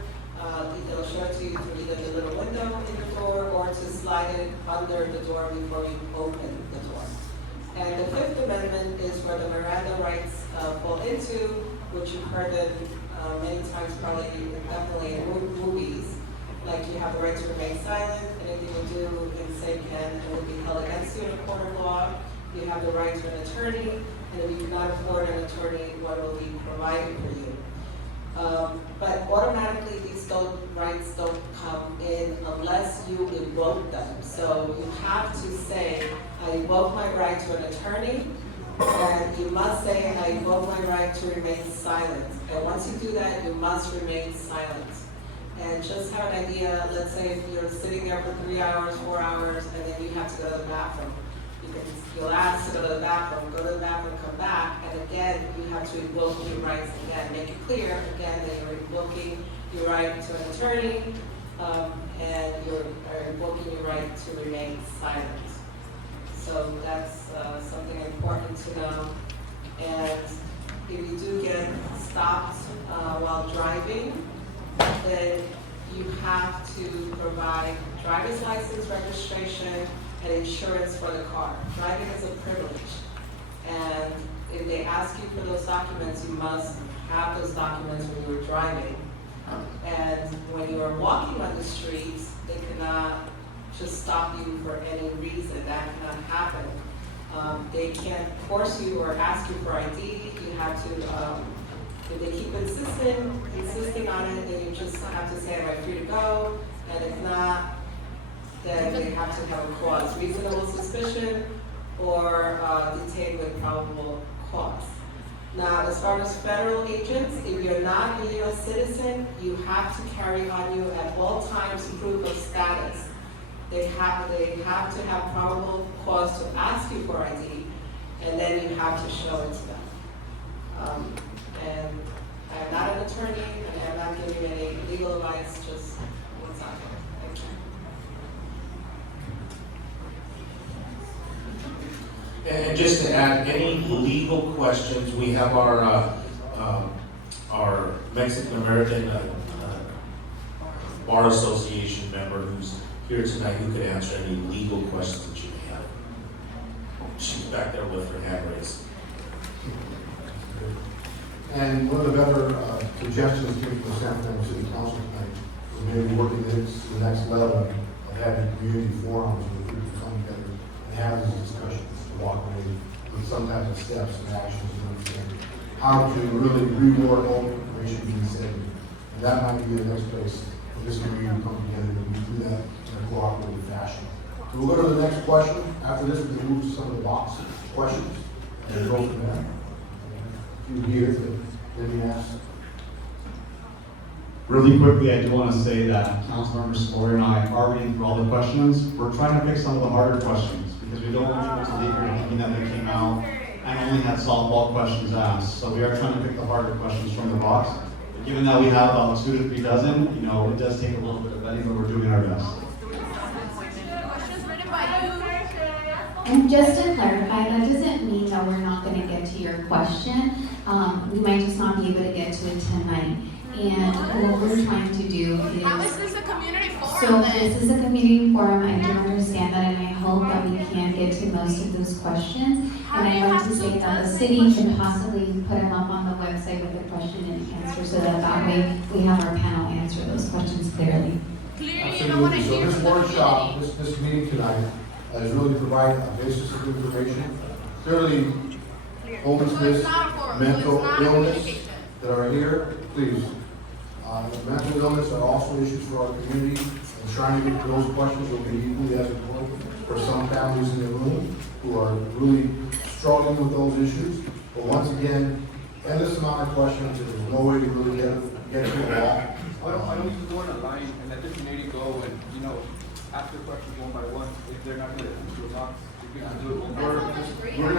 They'll show it to you through either the little window in the door or to slide it under the door before you open the door. And the 5th Amendment is where the Miranda rights fall into, which you've heard it many times, probably definitely in movies. Like you have the right to remain silent, anything you do in safe hands, it will be held against you in a court of law. You have the right to an attorney, and if you cannot afford an attorney, what will be provided for you? But automatically, these rights don't come in unless you invoke them. So you have to say, I invoke my right to an attorney, and you must say, I invoke my right to remain silent. And once you do that, you must remain silent. And just have an idea, let's say if you're sitting there for 3 hours, 4 hours, and then you have to go to the bathroom. You'll ask to go to the bathroom, come back, and again, you have to invoke your rights again. Make it clear, again, that you're invoking your right to an attorney, and you're invoking your right to remain silent. So that's something important to know. And if you do get stopped while driving, then you have to provide driver's license, registration, and insurance for the car. Driving is a privilege. And if they ask you for those documents, you must have those documents when you're driving. And when you are walking on the streets, they cannot just stop you for any reason. That cannot happen. They can't force you or ask you for ID. You have to, if they keep insisting on it, then you just have to say, am I free to go? And if not, then they have to have a cause, reasonable suspicion, or detained with probable cause. Now, as far as federal agents, if you're not a U.S. citizen, you have to carry on you at all times proof of status. They have to have probable cause to ask you for ID, and then you have to show it to them. And I'm not an attorney, and I'm not giving any legal advice, just what's out there. Thank you. And just to add, any legal questions, we have our Mexican American Bar Association member who's here tonight who could answer any legal questions that you may have. She's back there with her hand raised. And one of the better suggestions came from the San Fernando City Council tonight was maybe working this to the next level of having community forums where people come together and have these discussions to walk away with some type of steps and actions to understand how to really reward all the information being said. And that might be the next place for this community to come together and we do that in a cooperative fashion. So we'll go to the next question. After this, we can move to some of the box questions and go from there. You here to let me ask. Really quickly, I do want to say that Councilmember Spoyer and I are reading through all the questions. We're trying to pick some of the harder questions because we don't want people to leave here thinking that they came out and only had softball questions asked. So we are trying to pick the harder questions from the box. But given that we have about 2 to 3 dozen, it does take a little bit of vetting, but we're doing our best. And just to clarify, that doesn't mean that we're not going to get to your question. We might just not be able to get to it tonight. And what we're trying to do is... How is this a community forum? So this is a community forum. I do understand that, and I hope that we can get to most of those questions. And I want to say that the city can possibly put them up on the website with the question and answer, so that way we have our panel answer those questions clearly. Absolutely. So this workshop, this meeting tonight, is really providing a basis of information. Clearly, homelessness, mental illness that are here, please. Mental illness are also issues for our community, and trying to get to those questions will be equally as important for some families in the room who are really struggling with those issues. But once again, endless amount of questions, and there's no way to really get to it all. I don't need to go on a line and let the community go and, ask the questions one by one. If they're not going to answer the box, you can do it.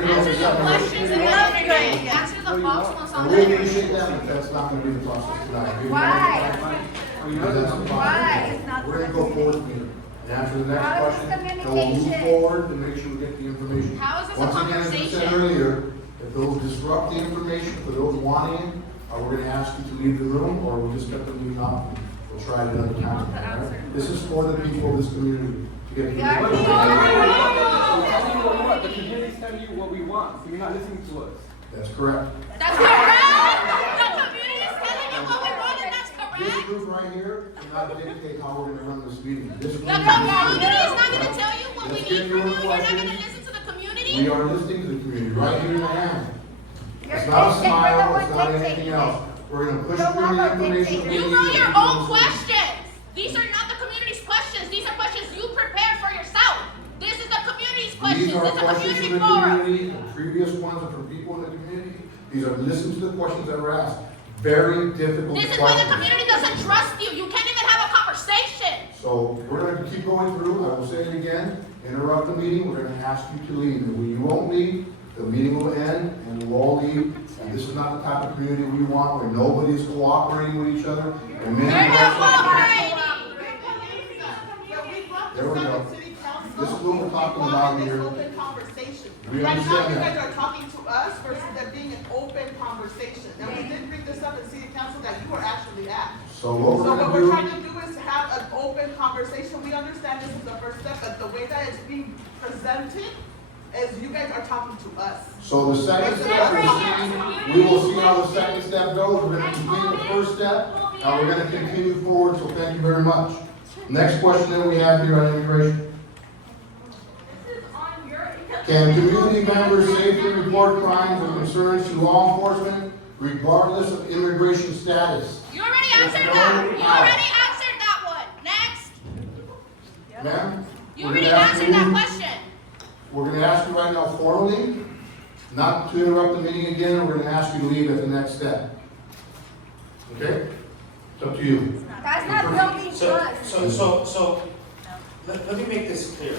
Answer the questions and then answer the box once on We appreciate that, but that's not going to be the process tonight. Why? Why? We're going to go forward from here and answer the next question, and we'll move forward to make sure we get the information. How is this a Once again, as I said earlier, if those disrupt the information for those wanting it, we're going to ask you to leave the room, or we'll just get them leaving off. We'll try it another time. Right? This is for the people of this community to get the information. The community is telling you what we want, so you're not listening to us. That's correct. That's correct! The community is telling you what we want, and that's correct! This group right here, cannot dictate how we're gonna run this meeting. This The meeting community is not gonna tell you what we Let's need get from your you, you're not questions. gonna listen to the community? We are listening to the community, right here in the hand. It's not a smile, it's not anything else. We're gonna push through the information. You wrote your own questions. These are not the community's questions. These are questions you prepared for yourself. This is the community's questions. These are It's a questions community from the forum. community, and previous ones are from people in the community. These are, listen to the questions that were asked. Very difficult This is why the questions. community doesn't trust you. You can't even have a conversation. So we're gonna keep going through, I will say it again, interrupt the meeting, we're gonna ask you to leave. And when you won't leave, the meeting will end and we'll all leave. And this is not the type of community we want, where nobody's cooperating with each other. And many They're not questions- cooperating. There we go. This is what we're talking about here. Open conversation. We Right now, understand you that. guys are talking to us versus there being an open conversation. And we did bring this up in city council that you were actually at. So what we're So what gonna we're do, trying to do is have an open conversation. We understand this is the first step, but the way that it's being presented is you guys are talking to us. so the second step, we will see how the second step goes. We're gonna complete the first step, and we're gonna continue forward, so thank you very much. Next question that we have here on immigration. Can community members safely report crimes or concerns to law enforcement regardless of immigration status? You already answered that. You already answered that one. Next. Ma'am? You we're already gonna ask answered you- that question. We're gonna ask you right now formally, not to interrupt the meeting again, and we're gonna ask you to leave at the next step. Okay? It's up to you. That's not building trust. So, let me make this clear.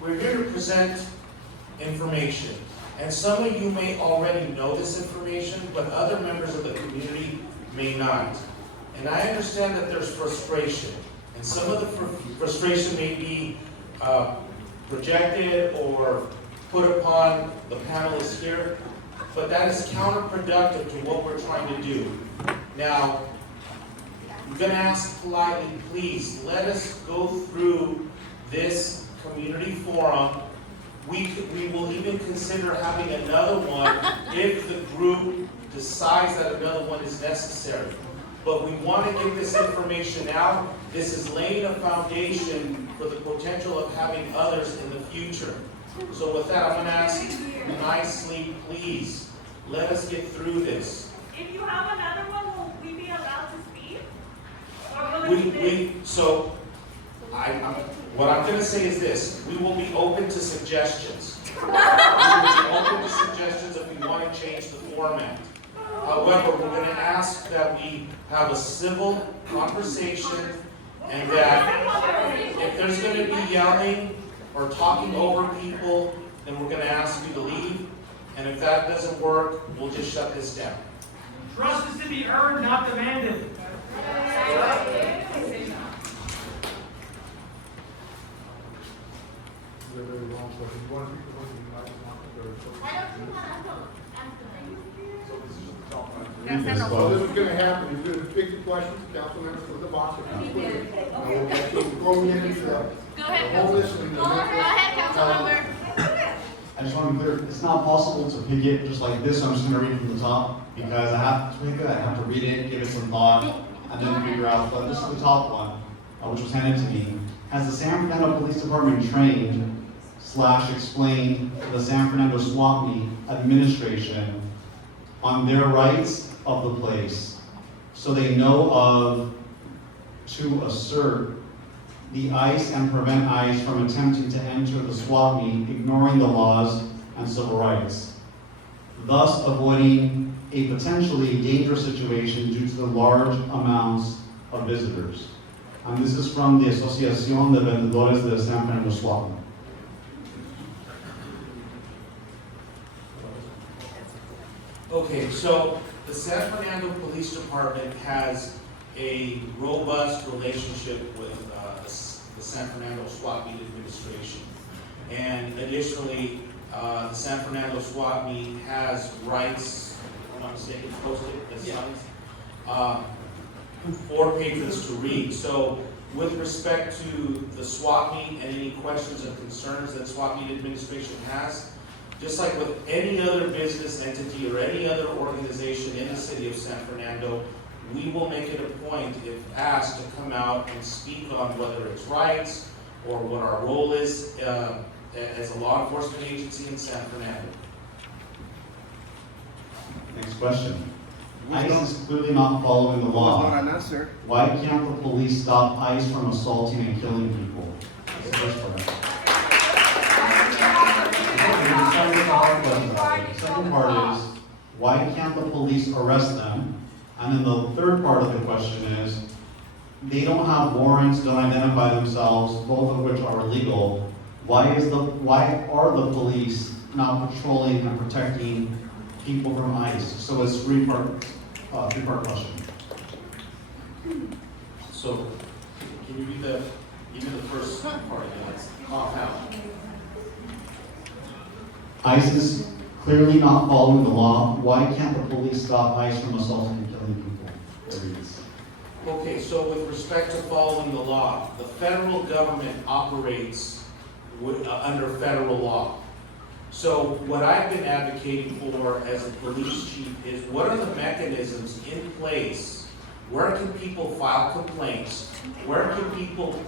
We're here to present information, and some of you may already know this information, but other members of the community may not. And I understand that there's frustration, and some of the frustration may be projected or put upon the panelists here, but that is counterproductive to what we're trying to do. Now, I'm going to ask politely, please, let us go through this community forum. We will even consider having another one if the group decides that another one is necessary. But we want to get this information out. This is laying a foundation for the potential of having others in the future. So with that, I'm going to ask nicely, please, let us get through this. If you have another one, will we be allowed to speak? Or will it be What I'm going to say is this: we will be open to suggestions. We will be open to suggestions if we want to change the format. However, we're going to ask that we have a civil conversation, and that if there's going to be yelling or talking over people, then we're going to ask you to leave. And if that doesn't work, we'll just shut this down. Trust is to be earned, not demanded. So this is gonna happen, you're gonna pick the questions, council members from the box. Before we get into the homeless and the. I just want to be clear, it's not possible to pick it just like this, I'm just gonna read from the top, because I have to pick it, I have to read it, give it some thought, and then figure out, but this is the top one, which was handed to me. Has the San Fernando Police Department trained / explained to the San Fernando SWAT Meet administration on their rights of the place, so they know of to assert the ICE and prevent ICE from attempting to enter the SWAT meet, ignoring the laws and civil rights, thus avoiding a potentially dangerous situation due to the large amounts of visitors. And this is from the Asociación de Vendedores de San Fernando SWAT. Okay, so the San Fernando Police Department has a robust relationship with the San Fernando SWAT Meet Administration. And additionally, the San Fernando SWAT Meet has rights, if I'm not mistaken, posted as signs, for patrons to read. So with respect to the SWAT Meet and any questions and concerns that SWAT Meet Administration has, just like with any other business entity or any other organization in the city of San Fernando, we will make it a point, if asked, to come out and speak on whether it's rights or what our role is as a law enforcement agency in San Fernando. Next question. ICE is clearly not following the law. Why can't the police stop ICE from assaulting and killing people? That's the first part. The second part is, why can't the police arrest them? And then the third part of the question is, they don't have warrants, don't identify themselves, both of which are illegal. Why are the police not patrolling and protecting people from ICE? So it's three-part question. So, can you read the first part again? Let's cough out. ICE is clearly not following the law. Why can't the police stop ICE from assaulting and killing people? Okay, so with respect to following the law, the federal government operates under federal law. So what I've been advocating for as a police chief is, what are the mechanisms in place? Where can people file complaints? Where can people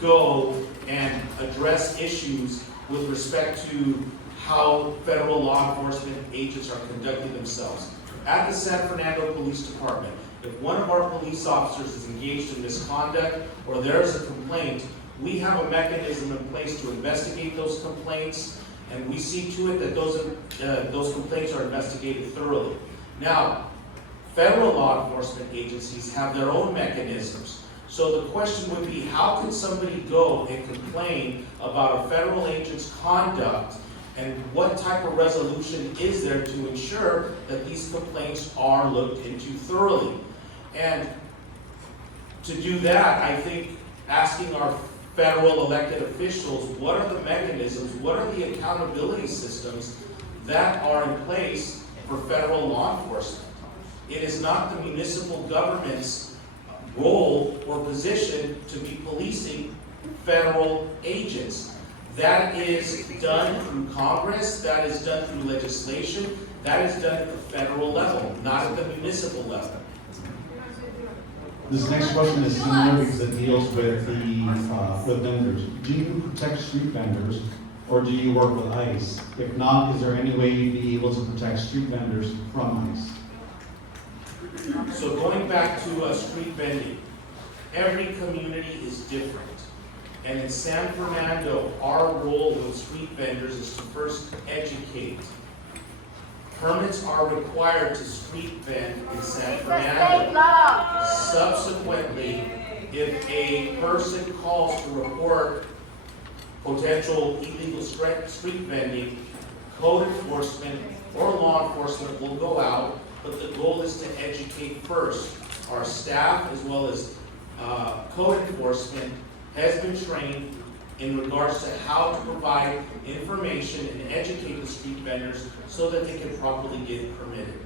go and address issues with respect to how federal law enforcement agents are conducting themselves? At the San Fernando Police Department, if one of our police officers is engaged in misconduct or there is a complaint, we have a mechanism in place to investigate those complaints, and we see to it that those complaints are investigated thoroughly. Now, federal law enforcement agencies have their own mechanisms. So the question would be, how can somebody go and complain about a federal agent's conduct, and what type of resolution is there to ensure that these complaints are looked into thoroughly? And to do that, I think asking our federal elected officials, what are the mechanisms, what are the accountability systems that are in place for federal law enforcement? It is not the municipal government's role or position to be policing federal agents. That is done through Congress, that is done through legislation, that is done at the federal level, not at the municipal level. This next question is similar because it deals with with vendors. Do you protect street vendors, or do you work with ICE? If not, is there any way you'd be able to protect street vendors from ICE? So going back to street vending, every community is different. And in San Fernando, our role with street vendors is to first educate. Permits are required to street vend in San Fernando. Subsequently, if a person calls to report potential illegal street vending, code enforcement or law enforcement will go out, but the goal is to educate first. Our staff, as well as code enforcement, has been trained in regards to how to provide information and educate the street vendors so that they can properly get permitted.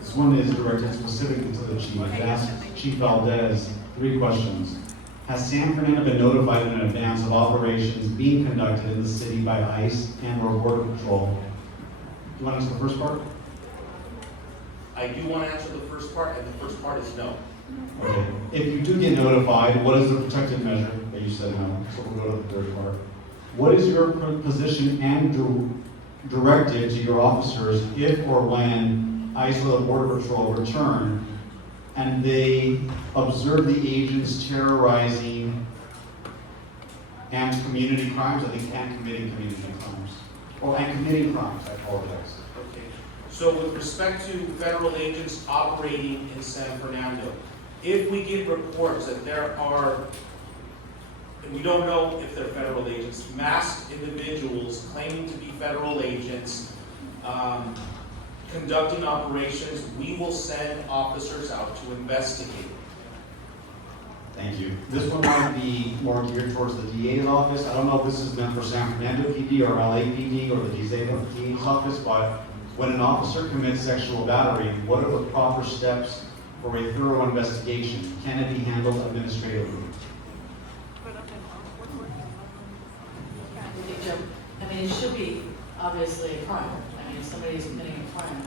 This one is directed specifically to the chief. It asks Chief Valdez 3 questions. Has San Fernando been notified in advance of operations being conducted in the city by ICE and or Border Patrol? Do you want to answer the first part? I do want to answer the first part, and the first part is no. Okay. If you do get notified, what is the protective measure? Okay, you said no, so we'll go to the third part. What is your position and directive to your officers if or when ICE or the Border Patrol return and they observe the agents terrorizing and community crimes, I think, and committing community crimes. And committing crimes, I apologize. Okay. So with respect to federal agents operating in San Fernando, if we get reports that there are, and we don't know if they're federal agents, masked individuals claiming to be federal agents, conducting operations, we will send officers out to investigate. Thank you. This one might be more geared towards the DA's office. I don't know if this is meant for San Fernando PD or LAPD or the DA's office, but when an officer commits sexual battery, what are the proper steps for a thorough investigation? Can it be handled administratively? I mean, it should be obviously a crime. I mean, if somebody is committing a crime,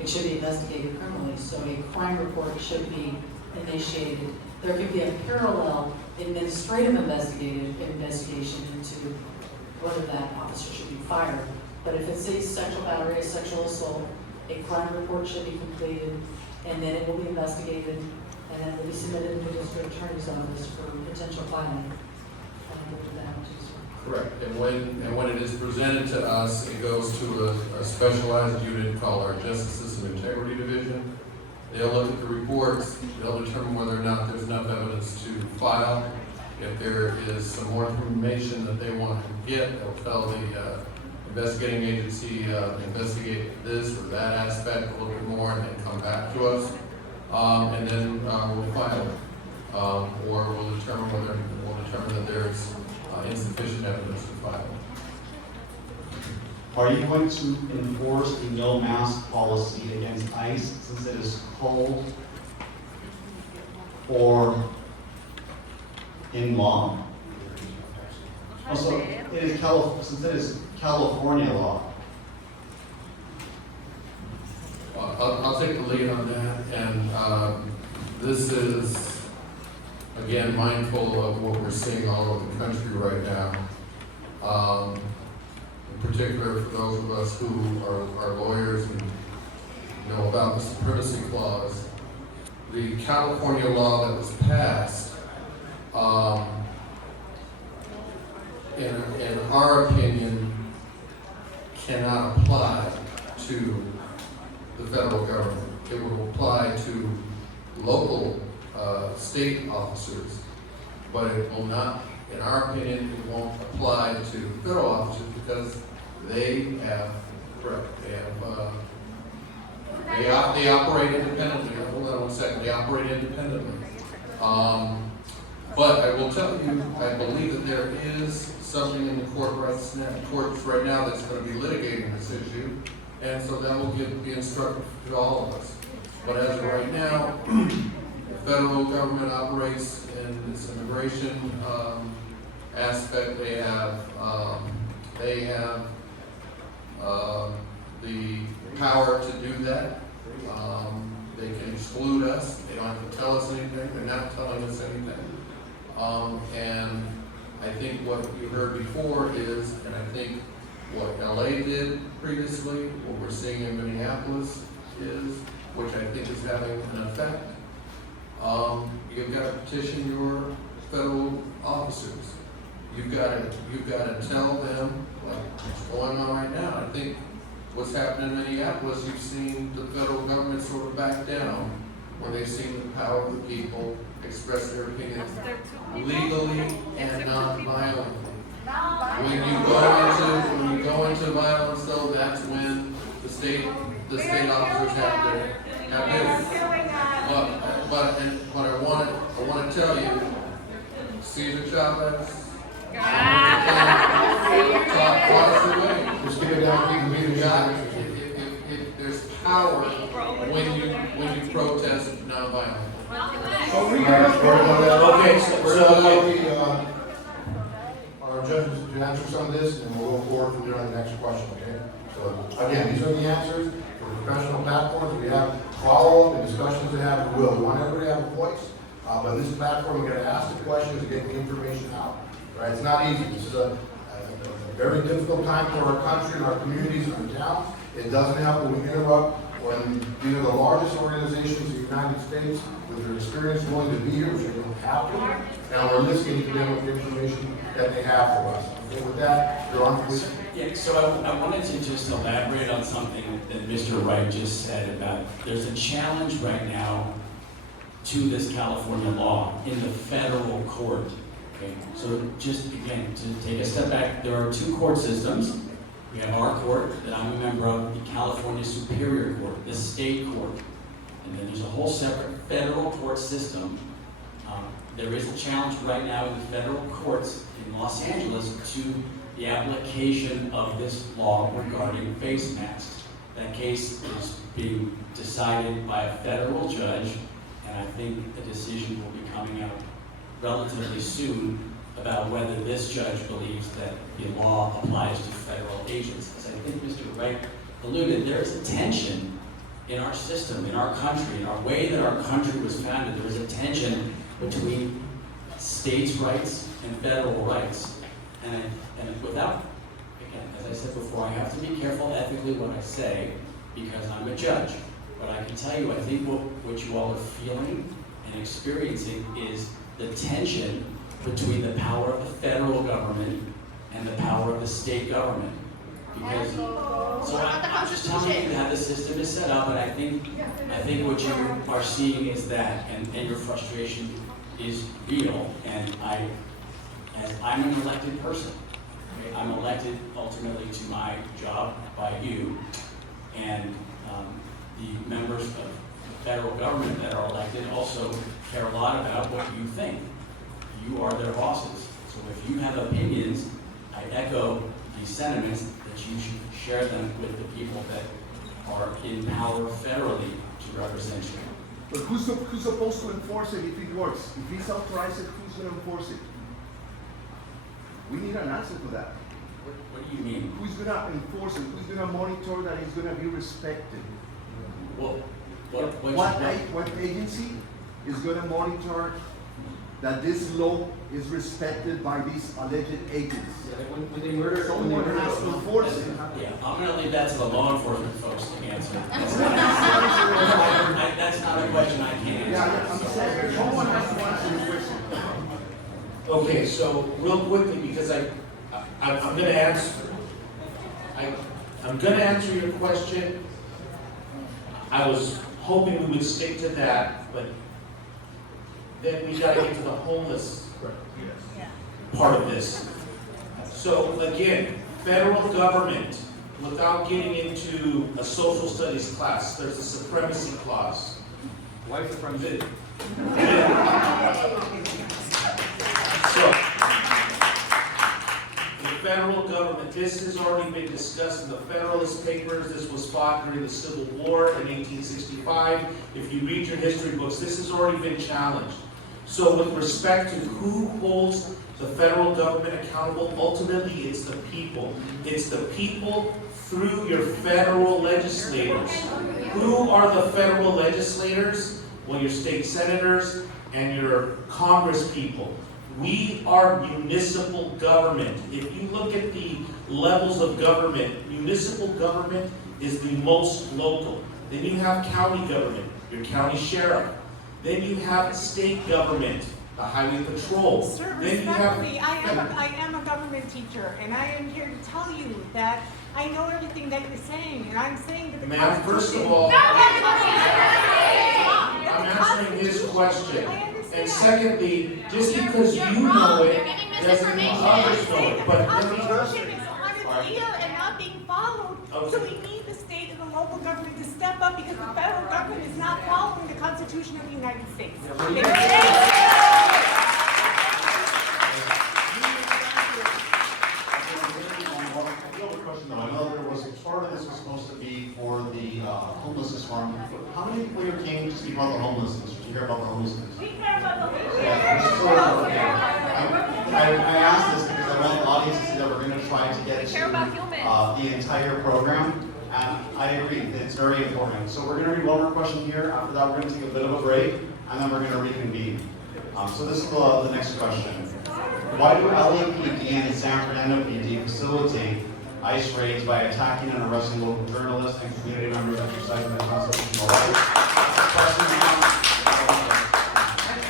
it should be investigated criminally. So a crime report should be initiated. There could be a parallel administrative investigation into whether that officer should be fired. But if it's a sexual battery, a sexual assault, a crime report should be completed, and then it will be investigated, and then it will be submitted to the district attorney's office for potential filing. Correct, and when it is presented to us, it goes to a specialized unit called our Justice System Integrity Division. They'll look at the reports, they'll determine whether or not there's enough evidence to file. If there is some more information that they want to get, they'll tell the investigating agency, investigate this or that aspect a little bit more, and then come back to us. And then we'll file it. Or we'll determine that there's insufficient evidence to file. Are you going to enforce the no mask policy against ICE since it is called for in law? Also, it is since it is California law. I'll take the lead on that, and this is, again, mindful of what we're seeing all over the country right now. In particular, for those of us who are lawyers and know about the Supremacy Clause, the California law that was passed, in our opinion, cannot apply to the federal government. It will apply to local state officers, but it will not, in our opinion, it won't apply to federal officers because they operate independently. Hold on one second. They operate independently. But I will tell you, I believe that there is something in the courts right now that's going to be litigating this issue, and so that will be instructive to all of us. But as of right now, the federal government operates in this immigration aspect. They have the power to do that. They can exclude us. They don't have to tell us anything. They're not telling us anything. And I think what you heard before is, and I think what LA did previously, what we're seeing in Minneapolis is, which I think is having an effect. You've got to petition your federal officers. You've got to tell them what's going on right now. I think what's happening in Minneapolis, you've seen the federal government sort of back down when they've seen the power of the people express their opinions legally and non-violently. When you go into violence, though, that's when the state officers have their. But I want to tell you, Cesar Chavez. Just give it down, if there's power when you protest nonviolently. Okay, we're going to allow our judges to answer some of this, and we'll go forward from there on the next question, okay? So, again, these are the answers for the professional platforms. We have follow-up and discussions to have, we will. We want everybody to have a voice, but this platform, we're going to ask the questions and get the information out. Right? It's not easy. This is a very difficult time for our country and our communities and our towns. It doesn't help when we interrupt when these are the largest organizations in the United States with their experience willing to be here, which they don't have to, and we're listening to them with the information that they have for us. Okay, with that, you're on, please. Yeah, so I wanted to just elaborate on something that Mr. Wright just said about there's a challenge right now to this California law in the federal court. Okay, so just again, to take a step back, there are two court systems. We have our court that I'm a member of, the California Superior Court, the state court, and then there's a whole separate federal court system. There is a challenge right now in the federal courts in Los Angeles to the application of this law regarding face masks. That case is being decided by a federal judge, and I think a decision will be coming out relatively soon about whether this judge believes that the law applies to federal agents. As I think Mr. Wright alluded, there's a tension in our system, in our country, in our way that our country was founded, there was a tension between states' rights and federal rights. And without, again, as I said before, I have to be careful ethically what I say because I'm a judge. But I can tell you, I think what you all are feeling and experiencing is the tension between the power of the federal government and the power of the state government. Because, so I'm just telling you how the system is set up, and I think what you are seeing is that, and your frustration is real, and I'm an elected person. Okay? I'm elected ultimately to my job by you, and the members of the federal government that are elected also care a lot about what you think. You are their bosses. So if you have opinions, I echo these sentiments that you should share them with the people that are in power federally to represent you. But who's supposed to enforce it if it works? If he's authorized it, who's going to enforce it? We need an answer to that. What do you mean? Who's going to enforce it? Who's going to monitor that it's going to be respected? Well, what agency is going to monitor that this law is respected by these alleged agents? Yeah, when they murder, someone has to enforce it. Yeah, I'm going to leave that to the law enforcement folks to answer. That's not a question I can answer. Yeah, I'm saying someone has to answer the question. Okay, so real quickly, because I'm going to answer. I'm going to answer your question. I was hoping we would stick to that, but then we got to get to the homeless part of this. So again, federal government, without getting into a social studies class, there's a supremacy clause. Why supremacy? So, the federal government, this has already been discussed in the Federalist Papers. This was fought during the Civil War in 1865. If you read your history books, this has already been challenged. So with respect to who holds the federal government accountable, ultimately it's the people. It's the people through your federal legislators. Who are the federal legislators? Well, your state senators and your Congress people. We are municipal government. If you look at the levels of government, municipal government is the most local. Then you have county government, your county sheriff. Then you have state government, the highway patrol. Sir, Then you have, respectfully, I am a government teacher, and I am here to tell you that I know everything that you're saying, and I'm saying that the ma'am, first of all, I'm answering his question. And secondly, just because you know it, doesn't mean others know it. But the let me Constitution is unclear and not being followed, so we need the state and the local government to step up because the federal government is not following the Constitution of the United States. I know there was, part of this was supposed to be for the homelessness farm. How many people here came to speak about the homelessness? Did you hear about the homelessness? We care about the I asked this because I want the audience to see that we're going to try to get to the entire program. And I agree, it's very important. So we're going to read one more question here. After that, we're going to take a bit of a break, and then we're going to reconvene. So this is the next question. Why do LAPD and San Fernando PD facilitate ICE raids by attacking and arresting local journalists and community members exercising their constitutional rights?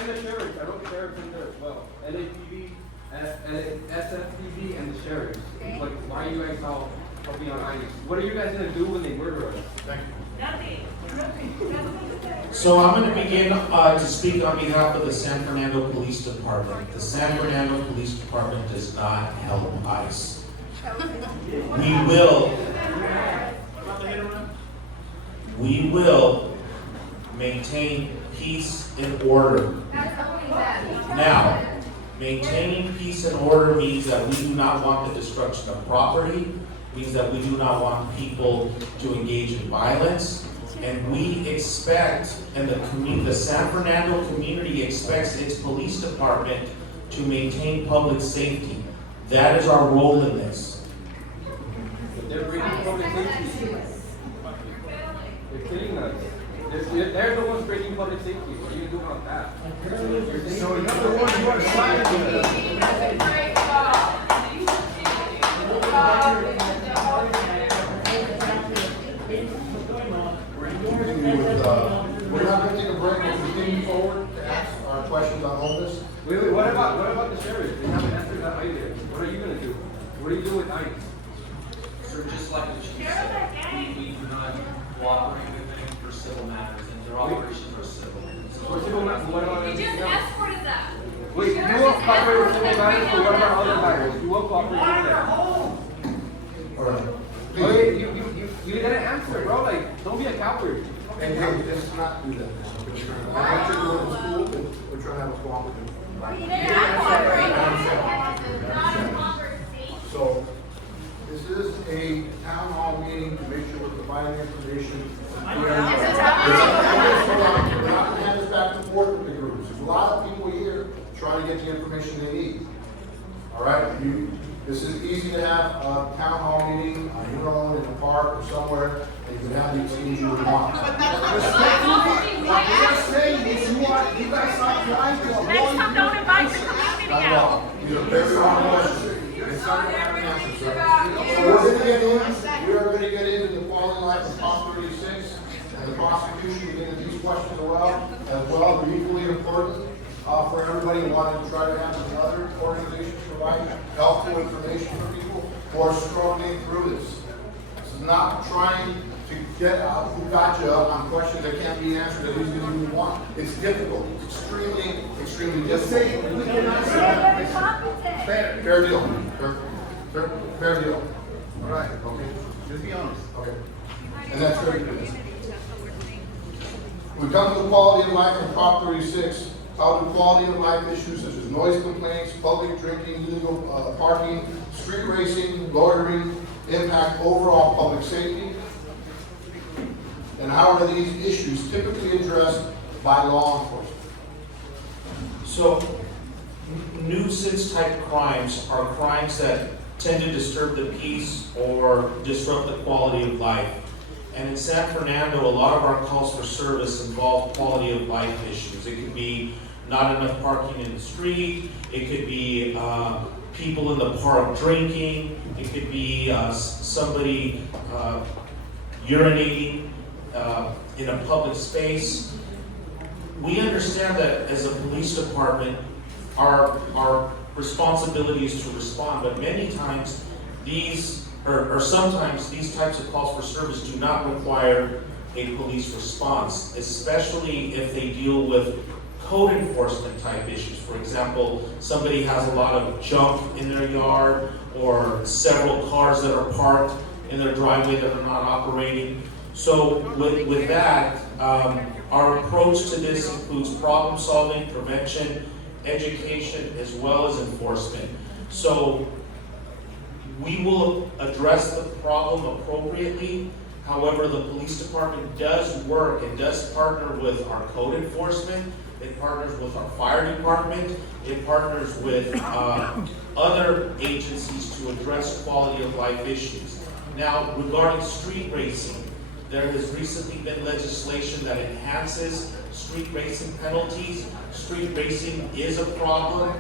And the sheriffs, I wrote the sheriffs in there as well. LAPD, SFPD, and the sheriffs. Like, why are you guys all helping on ICE? What are you guys going to do when they murder us? Nothing. So I'm going to begin to speak on behalf of the San Fernando Police Department. The San Fernando Police Department does not help ICE. We will maintain peace and order. Now, maintaining peace and order means that we do not want the destruction of property, means that we do not want people to engage in violence, and we expect, and the San Fernando community expects its police department to maintain public safety. That is our role in this. But they're bringing public safety. They're killing us. So you're the one who are signing We're not going to take a break, we'll continue forward to ask our questions on all this. Wait, what about the sheriff? They haven't answered that either. What are you gonna do? What do you do with ICE? Sir, just like the chief said, we do not cooperate with them for civil matters, and their operations are civil. For civil matters, what about We just everything else? escorted them. Wait, you won't cooperate with civil matters, but what about other matters? You won't cooperate with them. All right. Wait, you didn't answer, bro. Like, don't be a coward. And hey, let's not do that. I want you to go to school, but we're trying to have a cooperative. So, this is a town hall meeting to make sure we're providing information. We're not going to hand this back and forth with the groups. There's a lot of people here trying to get the information they need. All right? This is easy to have a town hall meeting on your own in a park or somewhere, and you can have the exchange you would want. Respectfully, what you're saying is you guys are trying to avoid. Next time, don't invite the community out. These are very strong questions. It's not going to have an answer, sir. So we're going to get in, we are going to get into the quality of life of Prop 36, and the prosecution will get into these questions as well. They're equally important for everybody who wanted to try to have the other organizations provide helpful information for people who are struggling through this. This is not trying to get out who got you on questions that can't be answered that easily as you want. It's difficult. It's extremely, extremely Just difficult. saying, we can answer. Fair deal. Fair deal. All right, okay. Just be honest. Okay. And that's very good. We come to the quality of life in Prop 36. How do quality of life issues such as noise complaints, public drinking, illegal parking, street racing, loitering impact overall public safety? And how are these issues typically addressed by law enforcement? So, nuisance type crimes are crimes that tend to disturb the peace or disrupt the quality of life. And in San Fernando, a lot of our calls for service involve quality of life issues. It could be not enough parking in the street. It could be people in the park drinking. It could be somebody urinating in a public space. We understand that as a police department, our responsibility is to respond, but many times sometimes these types of calls for service do not require a police response, especially if they deal with code enforcement type issues. For example, somebody has a lot of junk in their yard or several cars that are parked in their driveway that are not operating. So with that, our approach to this includes problem solving, prevention, education, as well as enforcement. So we will address the problem appropriately. However, the police department does work and does partner with our code enforcement. It partners with our fire department. It partners with other agencies to address quality of life issues. Now, regarding street racing, there has recently been legislation that enhances street racing penalties. Street racing is a problem.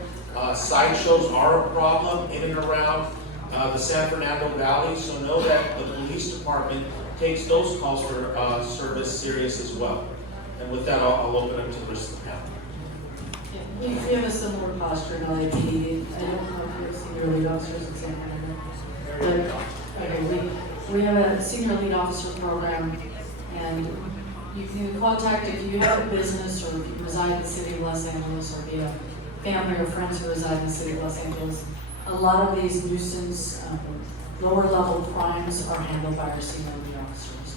Sideshows are a problem in and around the San Fernando Valley, so know that the police department takes those calls for service serious as well. And with that, I'll open up to the rest of the panel. We have a similar posture in LAPD. I don't know if you're senior lead officers in San Fernando. But we have a senior lead officer program, and you can contact if you have a business or if you reside in the city of Los Angeles, or if you have family or friends who reside in the city of Los Angeles. A lot of these nuisance, lower level crimes are handled by our senior lead officers.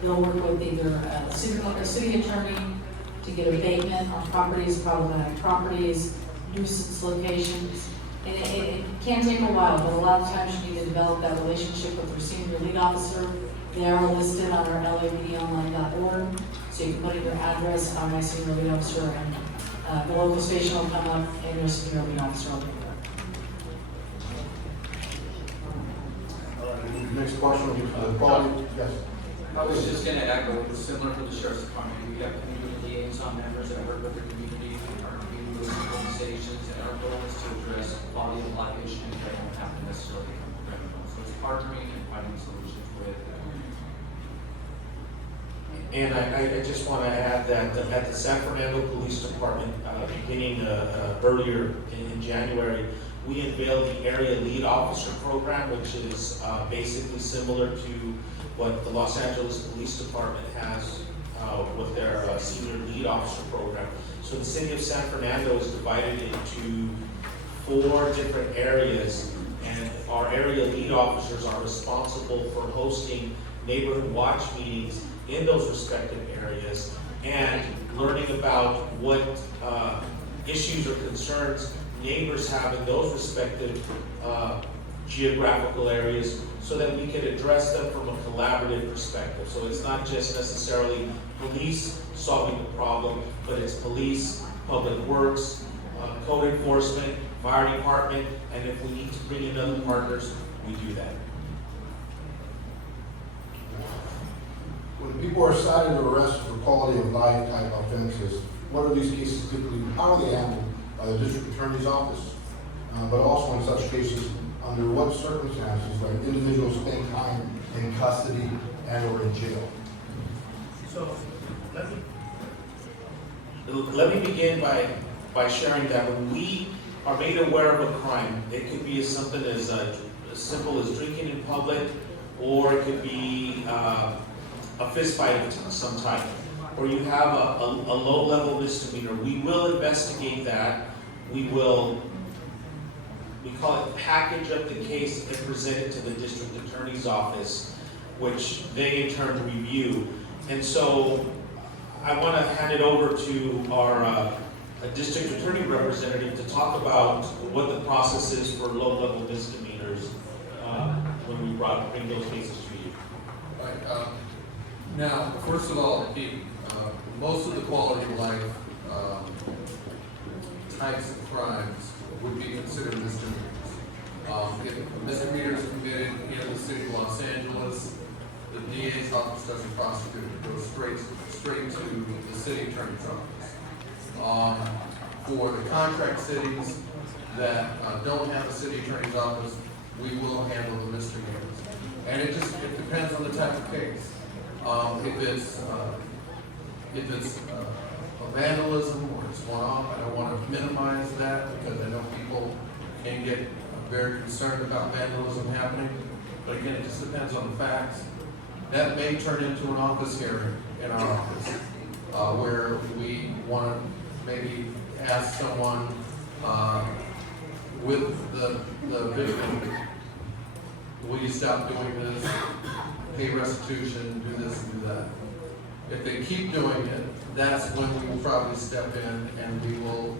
They'll work with either a city attorney to get abatement on properties, problematic properties, nuisance locations. And it can take a while, but a lot of times you need to develop that relationship with your senior lead officer. They are listed on our lapdonline.org, so you can put in your address on my senior lead officer, and the local station will come up, and your senior lead officer will be there. Next question will be for the quality. Yes. I was just going to echo, it was similar for the sheriff's department. We have community liaison members that work with the community those organizations, and our goal is to address quality of life issues that don't have to necessarily come from criminals. So it's partnering and finding solutions with And I just want to add that at the San Fernando Police Department, beginning earlier in January, we unveiled the Area Lead Officer Program, which is basically similar to what the Los Angeles Police Department has with their Senior Lead Officer Program. So the city of San Fernando is divided into 4 different areas, and our area lead officers are responsible for hosting neighborhood watch meetings in those respective areas and learning about what issues or concerns neighbors have in those respective geographical areas so that we can address them from a collaborative perspective. So it's not just necessarily police solving the problem, but it's police, public works, code enforcement, fire department, and if we need to bring in other partners, we do that. When people are cited or arrested for quality of life type offenses, what are these cases typically, how are they handled by the district attorney's office? But also in such cases, under what circumstances, like individuals spend time in custody and or in jail? So let me begin by sharing that when we are made aware of a crime, it could be something as simple as drinking in public, or it could be a fist fight of some type, or you have a low-level misdemeanor. We will investigate that. We call it package up the case and present it to the district attorney's office, which they in turn review. And so I want to hand it over to our district attorney representative to talk about what the process is for low-level misdemeanors when we bring those cases to you. Right. Now, first of all, most of the quality of life types of crimes would be considered misdemeanors. If a misdemeanor is committed in the city of Los Angeles, the DA's office doesn't prosecute it. It goes straight to the city attorney's office. For the contract cities that don't have a city attorney's office, we will handle the misdemeanors. And it depends on the type of case. If it's a vandalism or it's one-off, I don't want to minimize that because I know people can get very concerned about vandalism happening. But again, it just depends on the facts. That may turn into an office hearing in our office where we want to maybe ask someone with the victim, will you stop doing this, pay restitution, do this and do that. If they keep doing it, that's when we will probably step in and we'll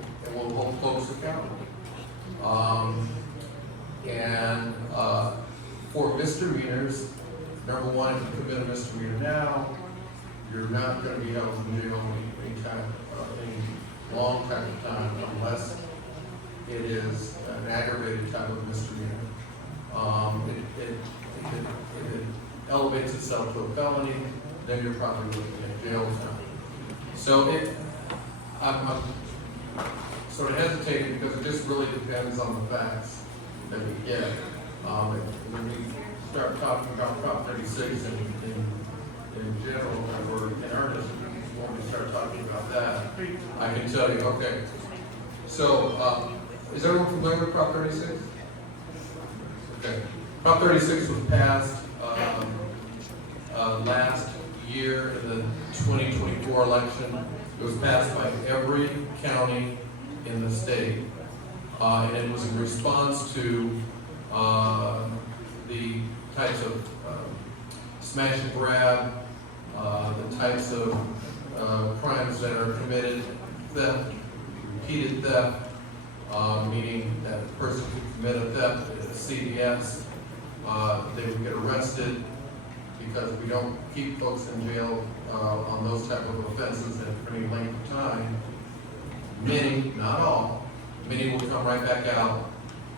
hold folks accountable. For misdemeanors, number one, if you commit a misdemeanor now, you're not going to be held in jail any long type of time unless it is an aggravated type of misdemeanor. If it elevates itself to a felony, then you're probably looking at jail time. So I'm sort of hesitating because it just really depends on the facts that we get. When we start talking about Prop 36 in general, and we're in earnest, when we start talking about that, I can tell you, okay. So, is everyone familiar with Prop 36? Okay. Prop 36 was passed last year in the 2024 election. It was passed by every county in the state, and it was in response to the types of smash and grab, the types of crimes that are committed, theft, repeated theft, meaning that a person could commit a theft at a CDS, they would get arrested because we don't keep folks in jail on those type of offenses for any length of time. Many, not all, many will come right back out,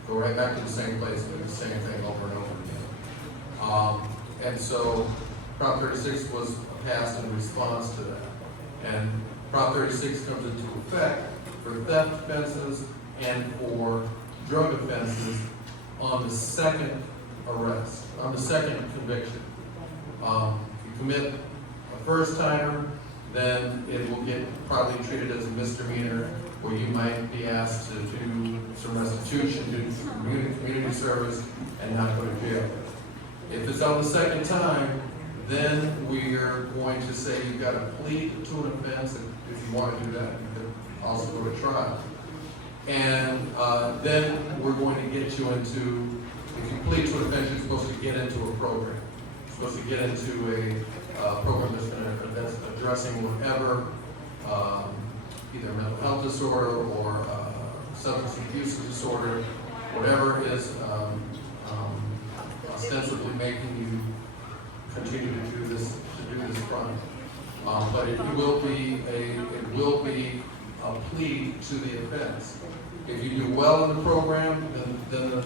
go right back to the same place, and do the same thing over and over again. And so Prop 36 was passed in response to that. And Prop 36 comes into effect for theft offenses and for drug offenses on the second arrest, on the second conviction. If you commit a first timer, then it will get probably treated as a misdemeanor, where you might be asked to do some restitution, do some community service, and not go to jail. If it's on the second time, then we are going to say you've got to plead to an offense. If you want to do that, you could also go to trial. And then we're going to get you into, if you plead to an offense, you're supposed to get into a program. You're supposed to get into a program that's addressing whatever, either mental health disorder or substance abuse disorder, whatever is ostensibly making you continue to do this crime. But it will be a plea to the offense. If you do well in the program, then the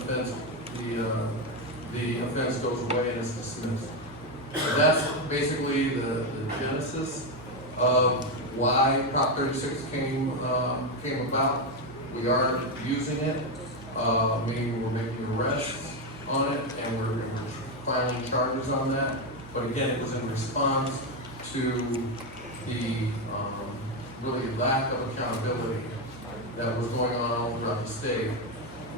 offense goes away and is dismissed. So that's basically the genesis of why Prop 36 came about. We are using it, meaning we're making arrests on it, and we're filing charges on that. But again, it was in response to the really lack of accountability that was going on all throughout the state,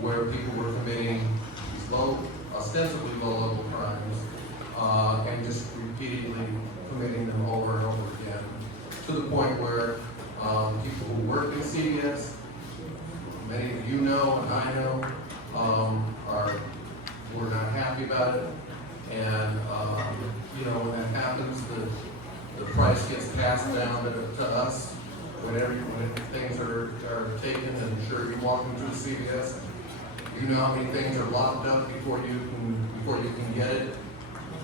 where people were committing these ostensibly low-level crimes, and just repeatedly committing them over and over again, to the point where people who work in CVS, many of you know and I know, we're not happy about it. And when that happens, the price gets passed down to us when things are taken. And sure, you walk into a CVS, you know how many things are locked up before you can get it.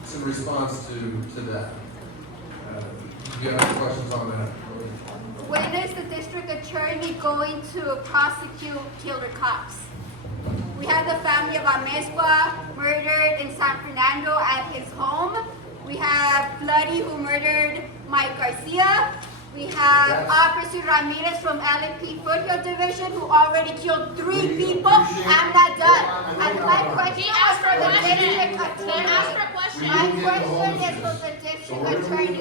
It's in response to that. Do you have any questions on that? When is the district attorney going to prosecute killer cops? We have the family of Amezcua murdered in San Fernando at his home. We have Bloody, who murdered Mike Garcia. We have Officer Ramirez from LMP Foothill Division, who already killed 3 people. I'm not done. And my question is for the district attorney. My question is for the district attorney.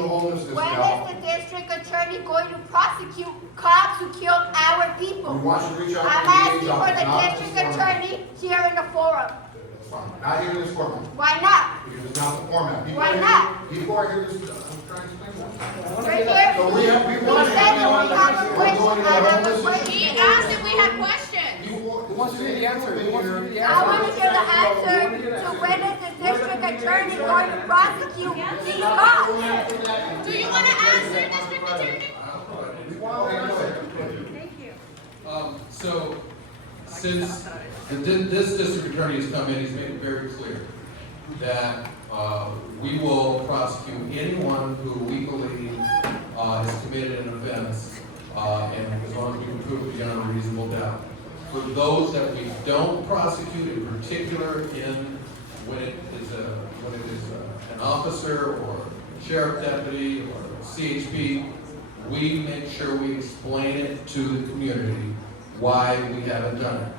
When is the district attorney going to prosecute cops who killed our people? I'm asking for the district attorney here in the forum. Not here in this courtroom. Why not? Because it's not the format. Why not? People are here to, I'm trying to explain that. Right here. So we have a question. He asked if we had questions. Who wants to hear the answer? Who wants to hear the answer? I want to hear the answer to when is the district attorney going to prosecute these cops? Do you want to answer, district attorney? Thank you. So, since this district attorney has come in, he's made it very clear that we will prosecute anyone who we believe has committed an offense, and as long as we can prove it beyond a reasonable doubt. For those that we don't prosecute, in particular when it is an officer or a sheriff deputy or CHP, we make sure we explain it to the community why we haven't done it.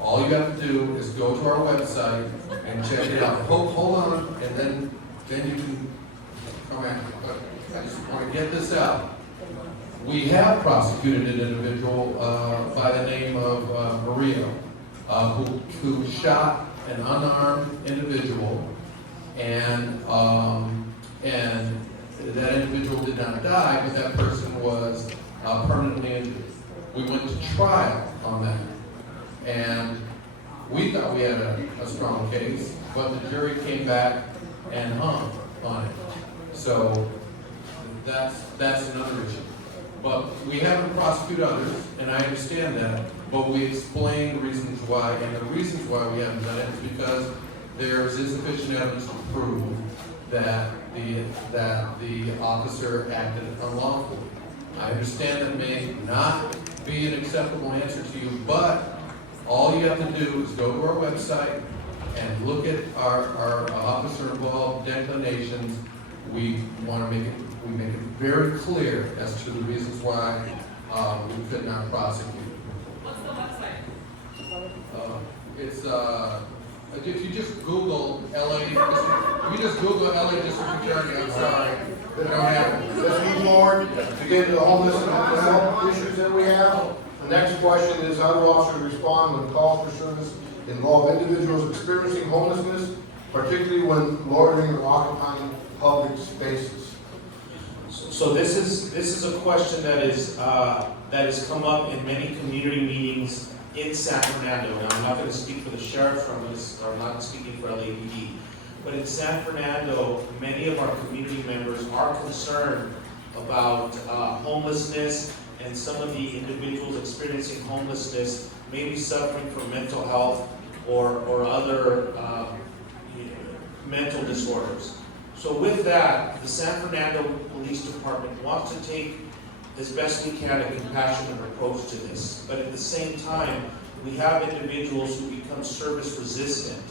All you have to do is go to our website and check it out. Hold on, and then you can come in. But I just want to get this out. We have prosecuted an individual by the name of Maria, who shot an unarmed individual, and that individual did not die, but that person was permanently injured. We went to trial on that, and we thought we had a strong case, but the jury came back and hung on it. So that's another issue. But we haven't prosecuted others, and I understand that, but we explain the reasons why, and the reasons why we haven't done it is because there's insufficient evidence to prove that the officer acted unlawfully. I understand that may not be an acceptable answer to you, but all you have to do is go to our website and look at our officer-involved declarations. We want to make it very clear as to the reasons why we could not prosecute. If you just Google LA, if you just Google LA District Attorney, I'm sorry, they don't have it. Let's move forward to get to the homeless and mental health issues that we have. The next question is how do officers respond when calls for service involve individuals experiencing homelessness, particularly when loitering or occupying public spaces? So this is a question that has come up in many community meetings in San Fernando. Now, I'm not going to speak for the sheriff, I'm not speaking for LAPD, but in San Fernando, many of our community members are concerned about homelessness, and some of the individuals experiencing homelessness may be suffering from mental health or other mental disorders. So with that, the San Fernando Police Department wants to take as best we can a compassionate approach to this. But at the same time, we have individuals who become service resistant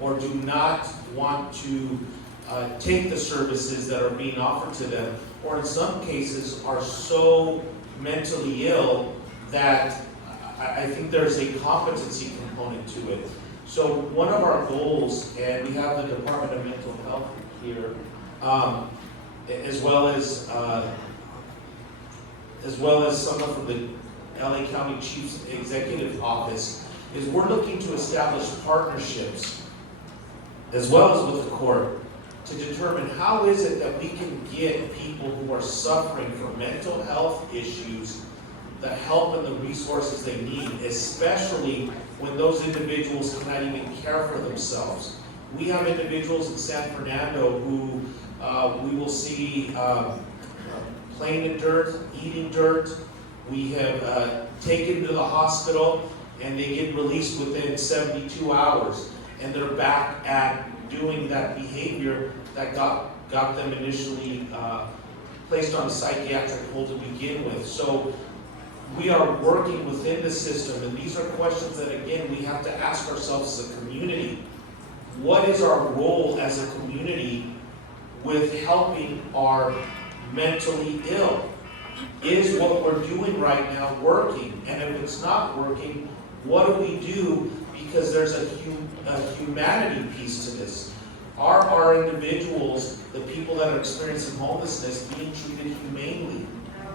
or do not want to take the services that are being offered to them, or in some cases are so mentally ill that I think there's a competency component to it. So one of our goals, and we have the Department of Mental Health here, as well as someone from the LA County Chief's Executive Office, is we're looking to establish partnerships, as well as with the court, to determine how is it that we can get people who are suffering from mental health issues the help and the resources they need, especially when those individuals cannot even care for themselves. We have individuals in San Fernando who we will see playing in dirt, eating dirt. We have taken to the hospital and they get released within 72 hours. And they're back at doing that behavior that got them initially placed on a psychiatric hold to begin with. So we are working within the system, and these are questions that, again, we have to ask ourselves as a community. What is our role as a community with helping our mentally ill? Is what we're doing right now working? And if it's not working, what do we do? Because there's a humanity piece to this. Are our individuals, the people that are experiencing homelessness, being treated humanely?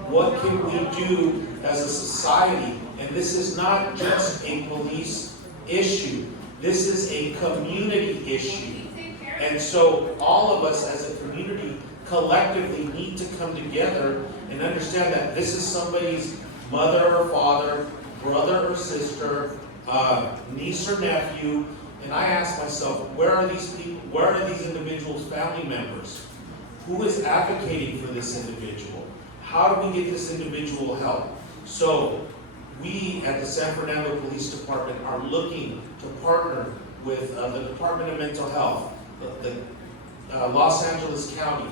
What can we do as a society? And this is not just a police issue. This is a community issue. And so all of us as a community collectively need to come together and understand that this is somebody's mother or father, brother or sister, niece or nephew. And I ask myself, where are these people, where are these individuals' family members? Who is advocating for this individual? How do we get this individual help? So we at the San Fernando Police Department are looking to partner with the Department of Mental Health, the Los Angeles County,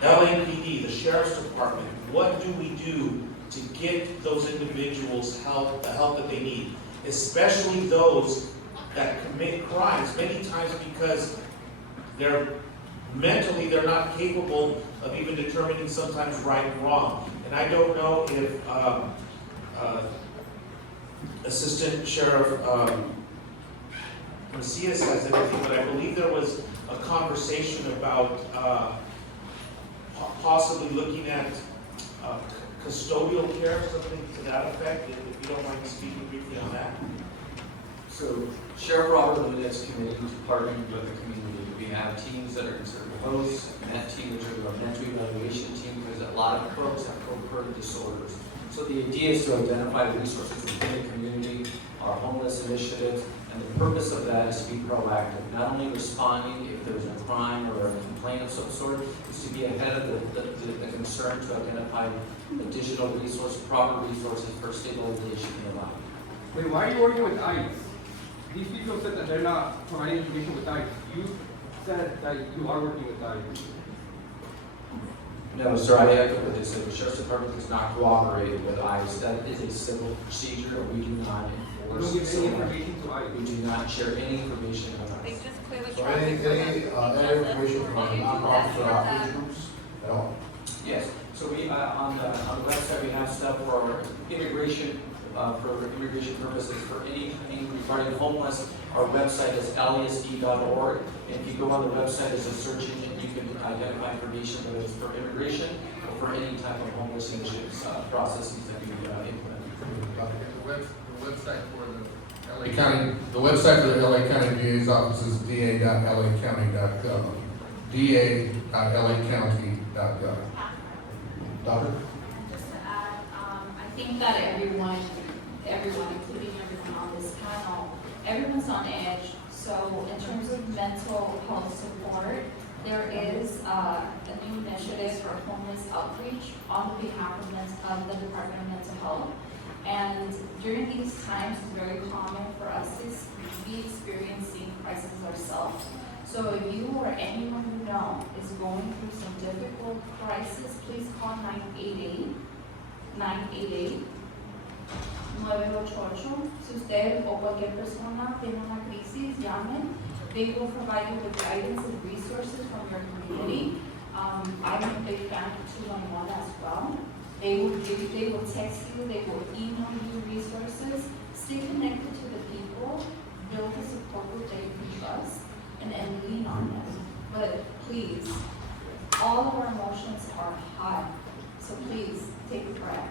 LAPD, the Sheriff's Department. What do we do to get those individuals help, the help that they need? Especially those that commit crimes, many times because they're not capable of even determining sometimes right and wrong. And I don't know if Assistant Sheriff Macias has anything, but I believe there was a conversation about possibly looking at custodial care, something to that effect, if you don't mind speaking briefly on that. So Sheriff Robert Limited's committee to partner with the community. We have teams that are considered hosts, and that team, which are our mental evaluation team, because a lot of folks have co-occurring disorders. So the idea is to identify resources within the community, our homeless initiatives, and the purpose of that is to be proactive, not only responding if there's a crime or a complaint of some sort, is to be ahead of the concern to identify additional resources, proper resources for stabilization in the life. Wait, why are you working with ICE? These people said that they're not providing information with ICE. You said that you are working with ICE. No, sir, I echo what they said. The Sheriff's Department does not cooperate with ICE. That is a civil procedure. We do not enforce. Don't give any information to ICE. We do not share any information with They ICE. just clear the So traffic for any information from nonprofits or outreach groups at all? Yes. So we on the website we have stuff for our immigration for immigration purposes for anything regarding homeless. Our website is lesd.org. And if you go on the website as a search engine, you can identify information whether it's for immigration or for any type of homeless initiatives, processes that we implement. The website for the LA County, the website for the LA County DA's office is da.lacounty.gov. da.lacounty.gov. Doctor? Just to add, I think that everyone, including everyone on this panel, everyone's on edge. So in terms of mental health support, there is a new initiative for homeless outreach on behalf of the Department of Mental Health. And during these times, it's very common for us to be experiencing crises ourselves. So if you or anyone you know is going through some difficult crisis, please call 988. 988. Si usted o cualquier persona tiene una crisis, llamen. They will provide you with guidance and resources from your community. I'm a big fan of 211 as well. They will text you, they will email you resources. Stay connected to the people, build a support group that you can trust, and lean on them. But please, all of our emotions are high, so please take a breath.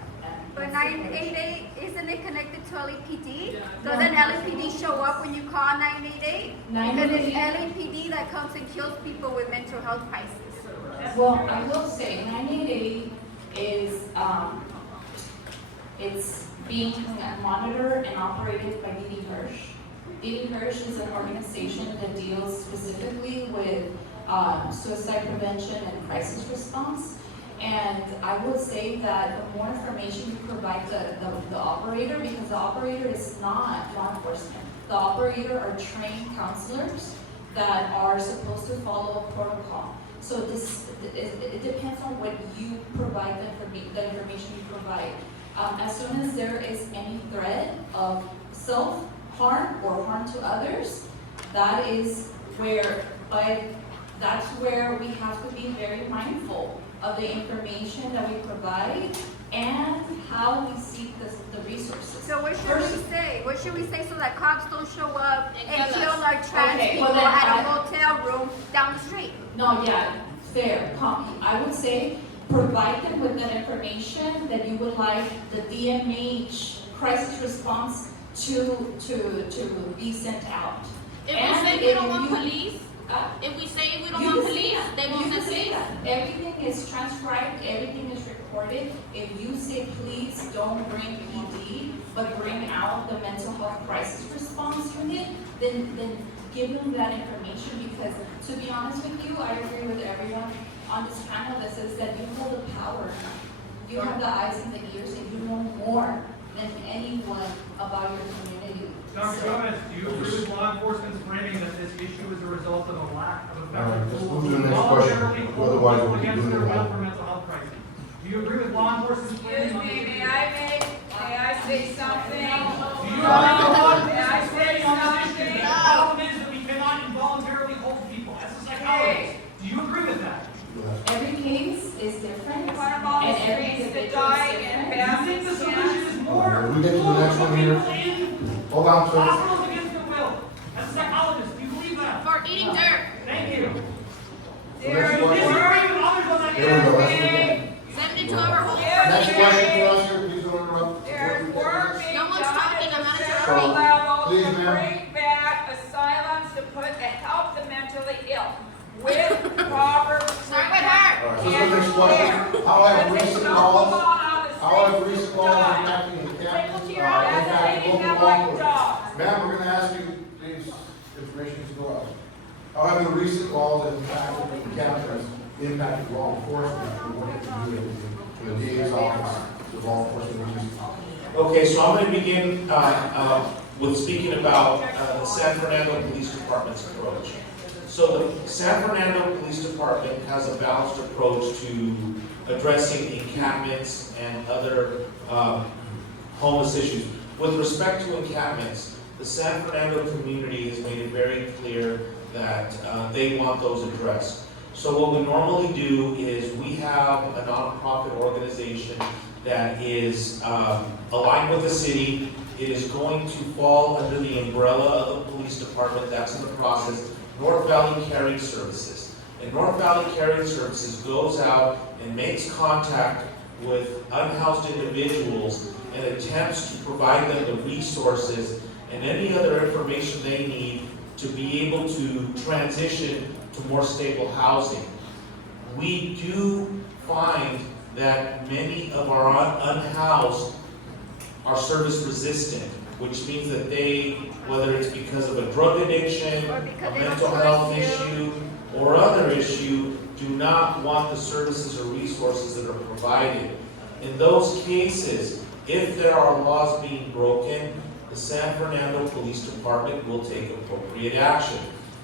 But 988, isn't it connected to LAPD? Doesn't LAPD show up when you call 988? Because it's LAPD that comes and kills people with mental health crises. Well, I will say 988 is it's being monitored and operated by D.D. Hirsch. D.D. Hirsch is an organization that deals specifically with suicide prevention and crisis response. And I would say that the more information you provide the operator, because the operator is not law enforcement. The operator are trained counselors that are supposed to follow a protocol. So it depends on what you provide, the information you provide. As soon as there is any threat of self-harm or harm to others, that is where, that's where we have to be very mindful of the information that we provide and how we seek the resources. So what should we say? What should we say so that cops don't show up and kill our trans people well then, at a hotel room down the street? No, yeah, fair. I would say provide them with that information that you would like the DMH crisis response to be sent out. If we say we don't want police, if we say we don't want police, they won't send police. Everything is transcribed, everything is recorded. If you say please don't bring PD, but bring out the mental health crisis response unit, then give them that information, because to be honest with you, I agree with everyone on this panel that says that you hold the power. You have the eyes and the ears, and you know more than anyone about your community. Dr. Gomez, do you agree with law enforcement's framing that this issue is a result of a lack of effective tools to voluntarily hold people against their will for mental health crises? Do you agree with law enforcement's framing? Excuse me, may I say something? Do you agree with law enforcement's framing on this issue? The problem is that we cannot involuntarily hold people. As a psychologist, do you agree with that? Every case is different. What about the streets that die in You think the solution is more? We get to the next one here. Hold on, sir. Hospitals against their will. As a psychologist, do you believe that? For eating dirt. Thank you. Next You question. disagree with others on that. There we go, that's okay. Send it to our whole. Next question for us here, please don't interrupt. There's work being No one's done talking, at I'm not the interrupting. federal level Please, to ma'am. bring back asylums to help the mentally ill with proper. Start with her. All right, so the next question. How have recent laws impacting the county, impacting local law enforcement? Ma'am, we're gonna ask you, please, information to go out. How have the recent laws impacted the county, impacted law enforcement, and what it can do to the DA's office, the law enforcement agencies? Okay, so I'm going to begin with speaking about the San Fernando Police Department's approach. So the San Fernando Police Department has a balanced approach to addressing encampments and other homeless issues. With respect to encampments, the San Fernando community has made it very clear that they want those addressed. So what we normally do is we have a nonprofit organization that is aligned with the city. It is going to fall under the umbrella of the police department. That's in the process. North Valley Caring Services. And North Valley Caring Services goes out and makes contact with unhoused individuals and attempts to provide them the resources and any other information they need to be able to transition to more stable housing. We do find that many of our unhoused are service resistant, which means that they, whether it's because of a drug addiction, a mental health issue, or other issue, do not want the services or resources that are provided. In those cases, if there are laws being broken, the San Fernando Police Department will take appropriate action.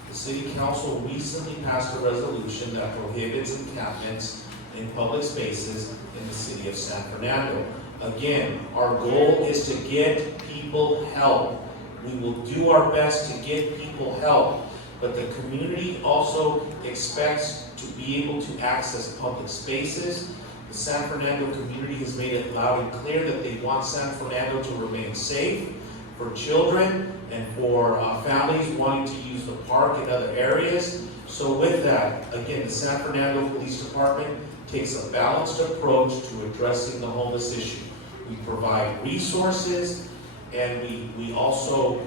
The City Council recently passed a resolution that prohibits encampments in public spaces in the city of San Fernando. Again, our goal is to get people help. We will do our best to get people help, but the community also expects to be able to access public spaces. The San Fernando community has made it loud and clear that they want San Fernando to remain safe for children and for families wanting to use the park and other areas. So with that, again, the San Fernando Police Department takes a balanced approach to addressing the homeless issue. We provide resources, and we also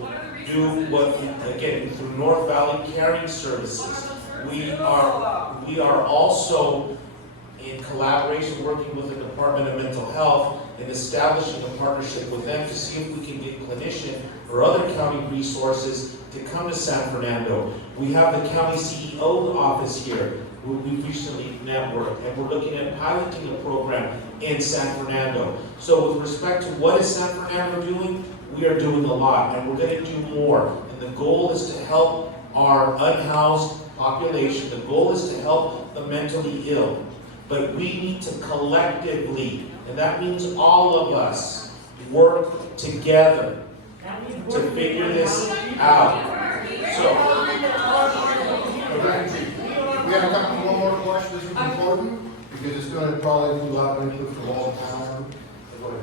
do what, again, through North Valley Caring Services. We are also in collaboration working with the Department of Mental Health and establishing a partnership with them to see if we can get clinician or other county resources to come to San Fernando. We have the county CEO office here, who we recently networked, and we're looking at piloting a program in San Fernando. So with respect to what is San Fernando doing, we are doing a lot, and we're going to do more. And the goal is to help our unhoused population. The goal is to help the mentally ill. But we need to collectively, and that means all of us, work together to figure this out. So, we have time for one more question. This is important because it's going to probably do a lot of input from all the town.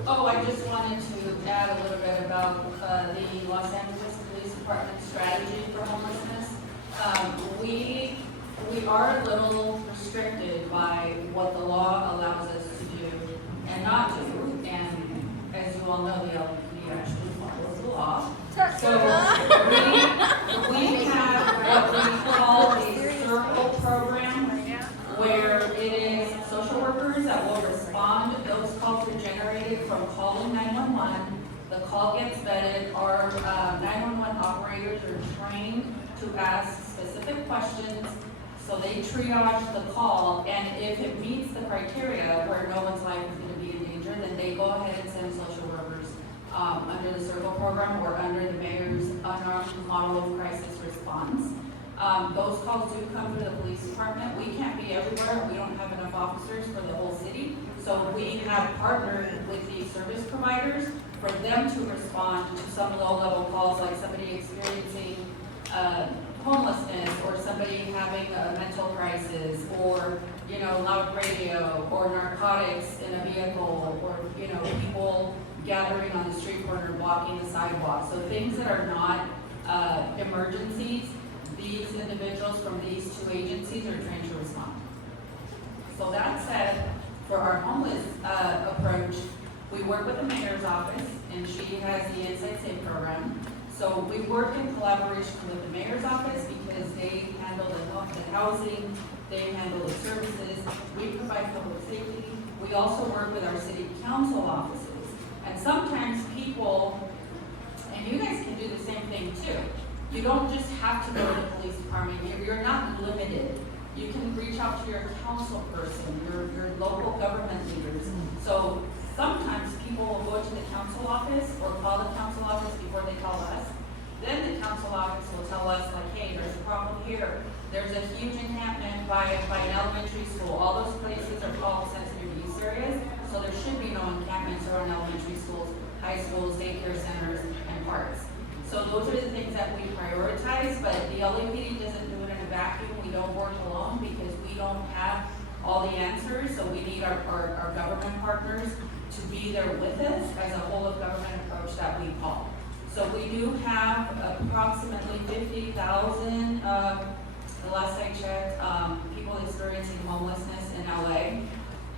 Oh, I just wanted to add a little bit about the Los Angeles Police Department strategy for homelessness. We are a little restricted by what the law allows us to do and not do. And as you all know, the LAPD actually follows the law. So we have what we call a circle program, where it is social workers that will respond. Those calls are generated from calling 911. The call gets vetted. Our 911 operators are trained to ask specific questions. So they triage the call, and if it meets the criteria where no one's life is going to be in danger, then they go ahead and send social workers under the CIRCLE program or under the mayor's unarmed model of crisis response. Those calls do come through the police department. We can't be everywhere. We don't have enough officers for the whole city. So we have partnered with these service providers for them to respond to some low-level calls, like somebody experiencing homelessness, or somebody having a mental crisis, or loud radio, or narcotics in a vehicle, or people gathering on the street corner, blocking the sidewalk. So things that are not emergencies, these individuals from these two agencies are trained to respond. So that said, for our homeless approach, we work with the mayor's office, and she has the Inside Safe program. So we work in collaboration with the mayor's office because they handle the housing, they handle the services, we provide public safety. We also work with our city council offices. And sometimes people, and you guys can do the same thing too. You don't just have to go to the police department. You're not limited. You can reach out to your council person, your local government leaders. So sometimes people will go to the council office or call the council office before they call us. Then the council office will tell us, like, hey, there's a problem here. There's a huge encampment by an elementary school. All those places are called sensitive use areas, so there should be no encampments around elementary schools, high schools, daycare centers, and parks. So those are the things that we prioritize, but the LAPD doesn't do it in a vacuum. We don't work alone because we don't have all the answers, so we need our government partners to be there with us as a whole of government approach that we call. So we do have approximately 50,000, the last I checked, people experiencing homelessness in LA.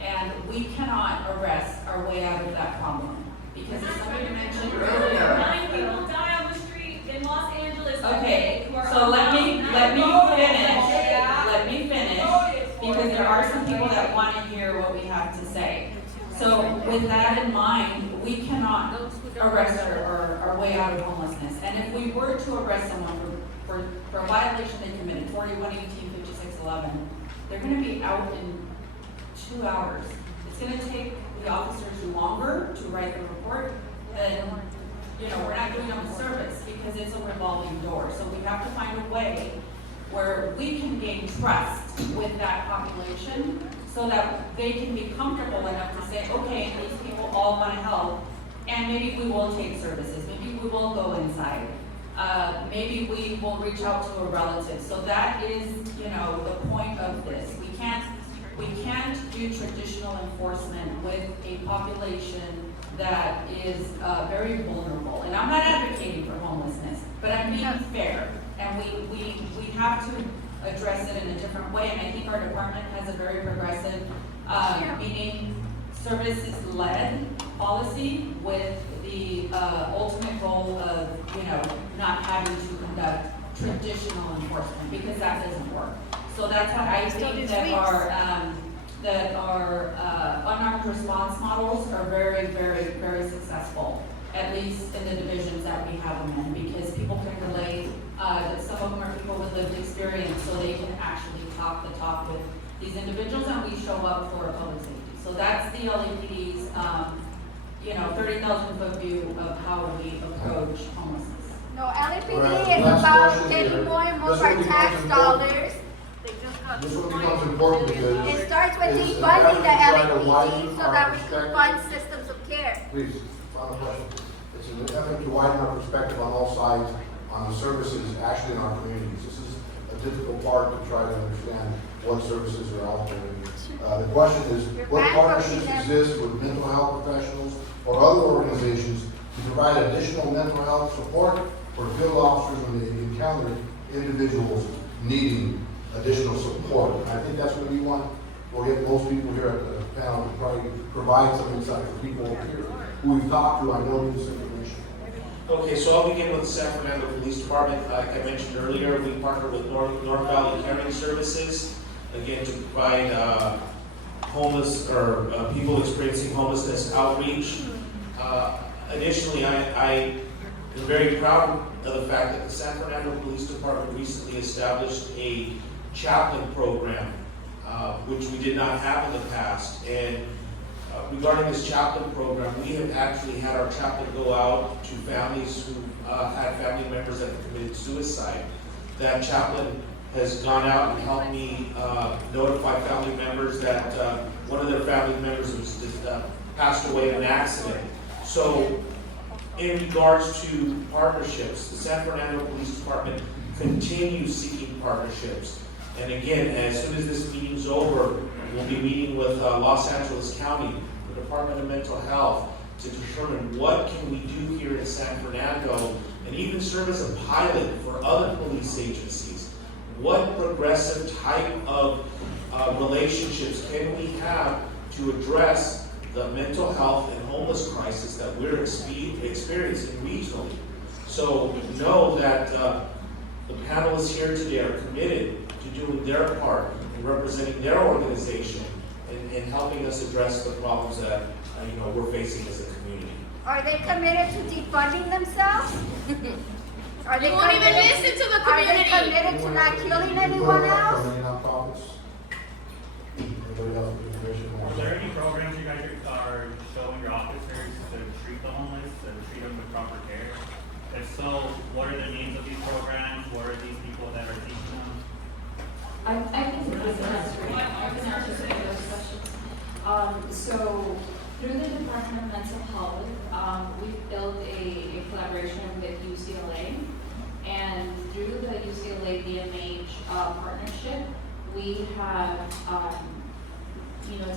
And we cannot arrest our way out of that problem. Because as somebody mentioned earlier. 9 people die on the street in Los Angeles. Okay, so let me finish, because there are some people that want to hear what we have to say. So with that in mind, we cannot arrest our way out of homelessness. And if we were to arrest someone for a violation they committed, 4118, 5611, they're going to be out in 2 hours. It's going to take the officers longer to write the report, and we're not doing them a service because it's a revolving door. So we have to find a way where we can gain trust with that population so that they can be comfortable enough to say, okay, these people all want to help, and maybe we will take services, maybe we will go inside, maybe we will reach out to a relative. So that is, the point of this. We can't do traditional enforcement with a population that is very vulnerable. And I'm not advocating for homelessness, but I'm being fair. And we have to address it in a different way. And I think our department has a very progressive, meaning services-led policy with the ultimate goal of, not having to conduct traditional enforcement, because that doesn't work. So that's why I think that our unarmed response models are very, very, very successful, at least in the divisions that we have them in, because people can relate, that some of them are people with lived experience, so they can actually talk the talk with these individuals, and we show up for public safety. So that's the LAPD's, 30,000 foot view of how we approach homelessness. No, LAPD is about getting more and more of our tax dollars. This one becomes important because It starts with defunding the LAPD so that we can fund systems of care. Please, final question. It's an effort to widen our perspective on all sides on the services actually in our communities. This is a difficult part to try to understand what services are out there. The question is, what partnerships exist with mental health professionals or other organizations to provide additional mental health support for field officers when they encounter individuals needing additional support? And I think that's what we want. We'll get most people here at the panel to probably provide some insight for people here who we've talked to. I know this information. Okay, so I'll begin with the San Fernando Police Department. Like I mentioned earlier, we partner with North Valley Caring Services, again, to provide homeless or people experiencing homelessness outreach. Additionally, I am very proud of the fact that the San Fernando Police Department recently established a chaplain program, which we did not have in the past. And regarding this chaplain program, we have actually had our chaplain go out to families who had family members that have committed suicide. That chaplain has gone out and helped me notify family members that one of their family members was passed away in an accident. So in regards to partnerships, the San Fernando Police Department continues seeking partnerships. And again, as soon as this meeting's over, we'll be meeting with Los Angeles County, the Department of Mental Health, to determine what can we do here in San Fernando and even serve as a pilot for other police agencies. What progressive type of relationships can we have to address the mental health and homeless crisis that we're experiencing regionally? So know that the panelists here today are committed to doing their part in representing their organization and helping us address the problems that we're facing as a community. Are they committed to defunding themselves? Are they You won't even listen to the Are they community. committed to not killing anyone else? Are there any programs you guys are showing your officers to treat the homeless, to treat them with proper care? If so, what are the needs of these programs? What are these people that are teaching them? I can answer some of those questions. So through the Department of Mental Health, we've built a collaboration with UCLA, and through the UCLA DMH partnership, we have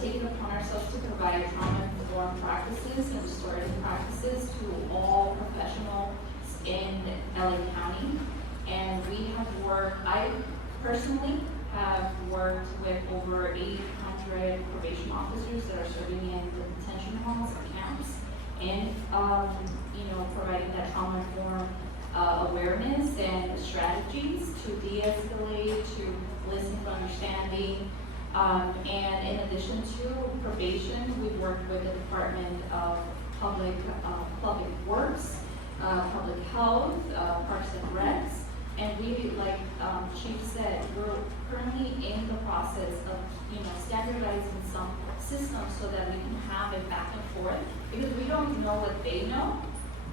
taking it upon ourselves to provide trauma-informed practices and restorative practices to all professionals in LA County. And we have worked, I personally have worked with over 800 probation officers that are serving in the detention halls or camps, and providing that trauma-informed awareness and strategies to de-escalate, to listen for understanding. And in addition to probation, we've worked with the Department of Public Works, Public Health, Parks and Recs, and we, like Chief said, we're currently in the process of standardizing some systems so that we can have it back and forth, because we don't know what they know,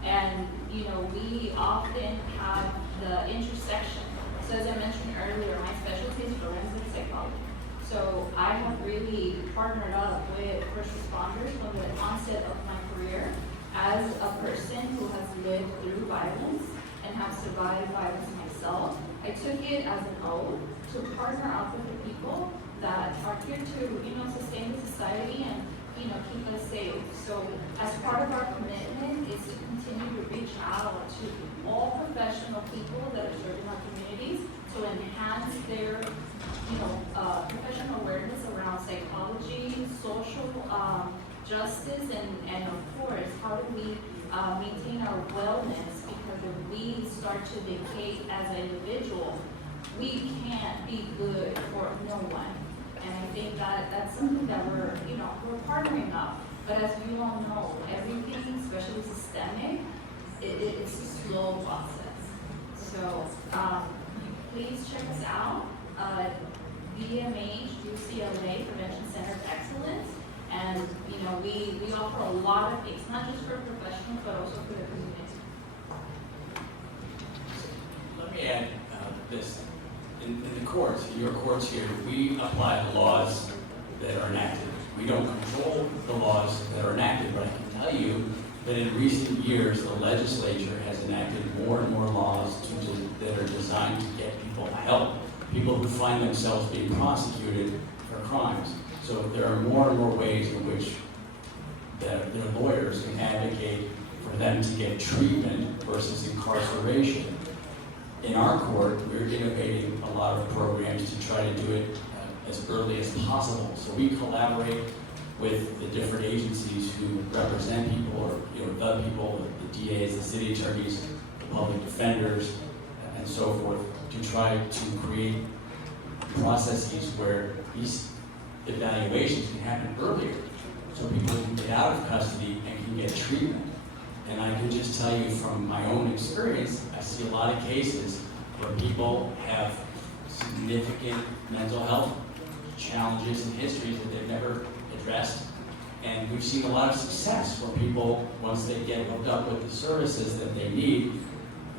and we often have the intersection. So as I mentioned earlier, my specialty is forensic psychology. So I have really partnered up with first responders from the onset of my career as a person who has lived through violence and have survived violence myself. I took it as an oath to partner up with the people that are here to sustain the society and keep us safe. So as part of our commitment is to continue to reach out to all professional people that are serving our communities to enhance their professional awareness around psychology, social justice, and of course, how do we maintain our wellness, because if we start to dictate as an individual, we can't be good for no one. And I think that that's something that we're partnering up. But as you all know, everything, especially systemic, it's a slow process. So please check us out. VMH, UCLA Prevention Center of Excellence. And we offer a lot of things, not just for professionals, but also for the community. Let me add this. In the courts, in your courts here, we apply the laws that are enacted. We don't control the laws that are enacted, but I can tell you that in recent years, the legislature has enacted more and more laws that are designed to get people help, people who find themselves being prosecuted for crimes. So there are more and more ways in which their lawyers can advocate for them to get treatment versus incarceration. In our court, we're innovating a lot of programs to try to do it as early as possible. So we collaborate with the different agencies who represent people, or the people, the DAs, the city attorneys, the public defenders, and so forth, to try to create processes where these evaluations can happen earlier, so people can get out of custody and can get treatment. And I can just tell you from my own experience, I see a lot of cases where people have significant mental health challenges and histories that they've never addressed. And we've seen a lot of success where people, once they get hooked up with the services that they need,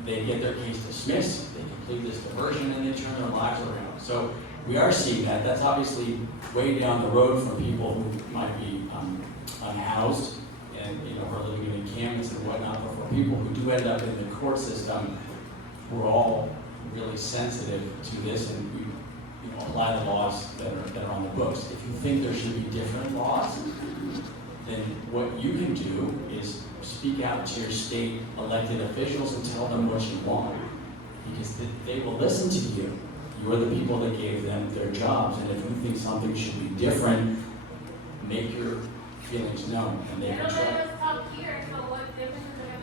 they get their case dismissed, they complete this diversion, and they turn their lives around. So we are seeing that. That's obviously way down the road for people who might be unhoused and are living in encampments and whatnot. But for people who do end up in the court system, we're all really sensitive to this, and we apply the laws that are on the books. If you think there should be different laws, then what you can do is speak out to your state elected officials and tell them what you want, because they will listen to you. You are the people that gave them their jobs, and if you think something should be different, make your feelings known, and they can try.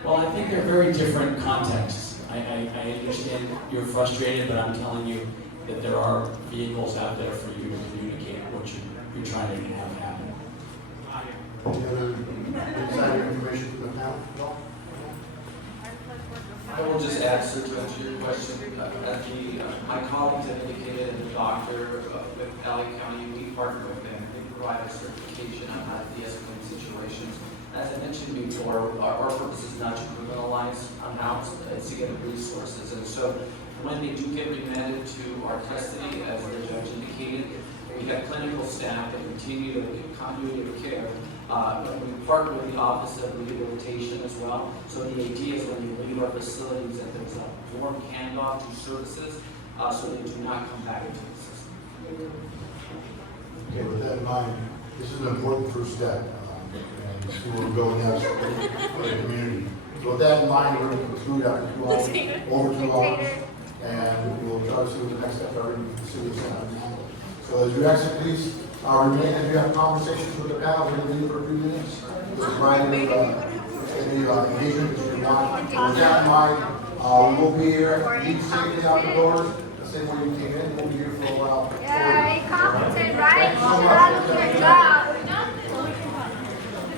Well, I think they're very different contexts. I understand you're frustrated, but I'm telling you that there are vehicles out there for you to communicate what you're trying to have happen. Any other insider information from the panel? No? I will just add, sir, to answer your question. My colleagues have indicated, and the doctor with LA County, we partner with them. They provide a certification on how to de-escalate situations. As I mentioned before, our purpose is not to criminalize unhoused, it's to get resources. And so when they do get remanded to our custody, as the judge indicated, we have clinical staff that continue to give continuity of care. We partner with the Office of Rehabilitation as well. So the idea is when you leave our facilities that there's a warm handoff to services so they do not come back into the system. Okay, with that in mind, this is an important first step, and see where we go next for the community. So with that in mind, we're going to conclude after over 2 hours, and we'll try to see what the next steps are in the city of San Fernando. So as you exit, please remain, if you have conversations with the panel, we're going to leave for a few minutes. Just write any engagement that you want. With that in mind, we will be here, leave safely out the doors, the same way you came in, we'll be here for a while. Yeah, incompetent, right? Good job.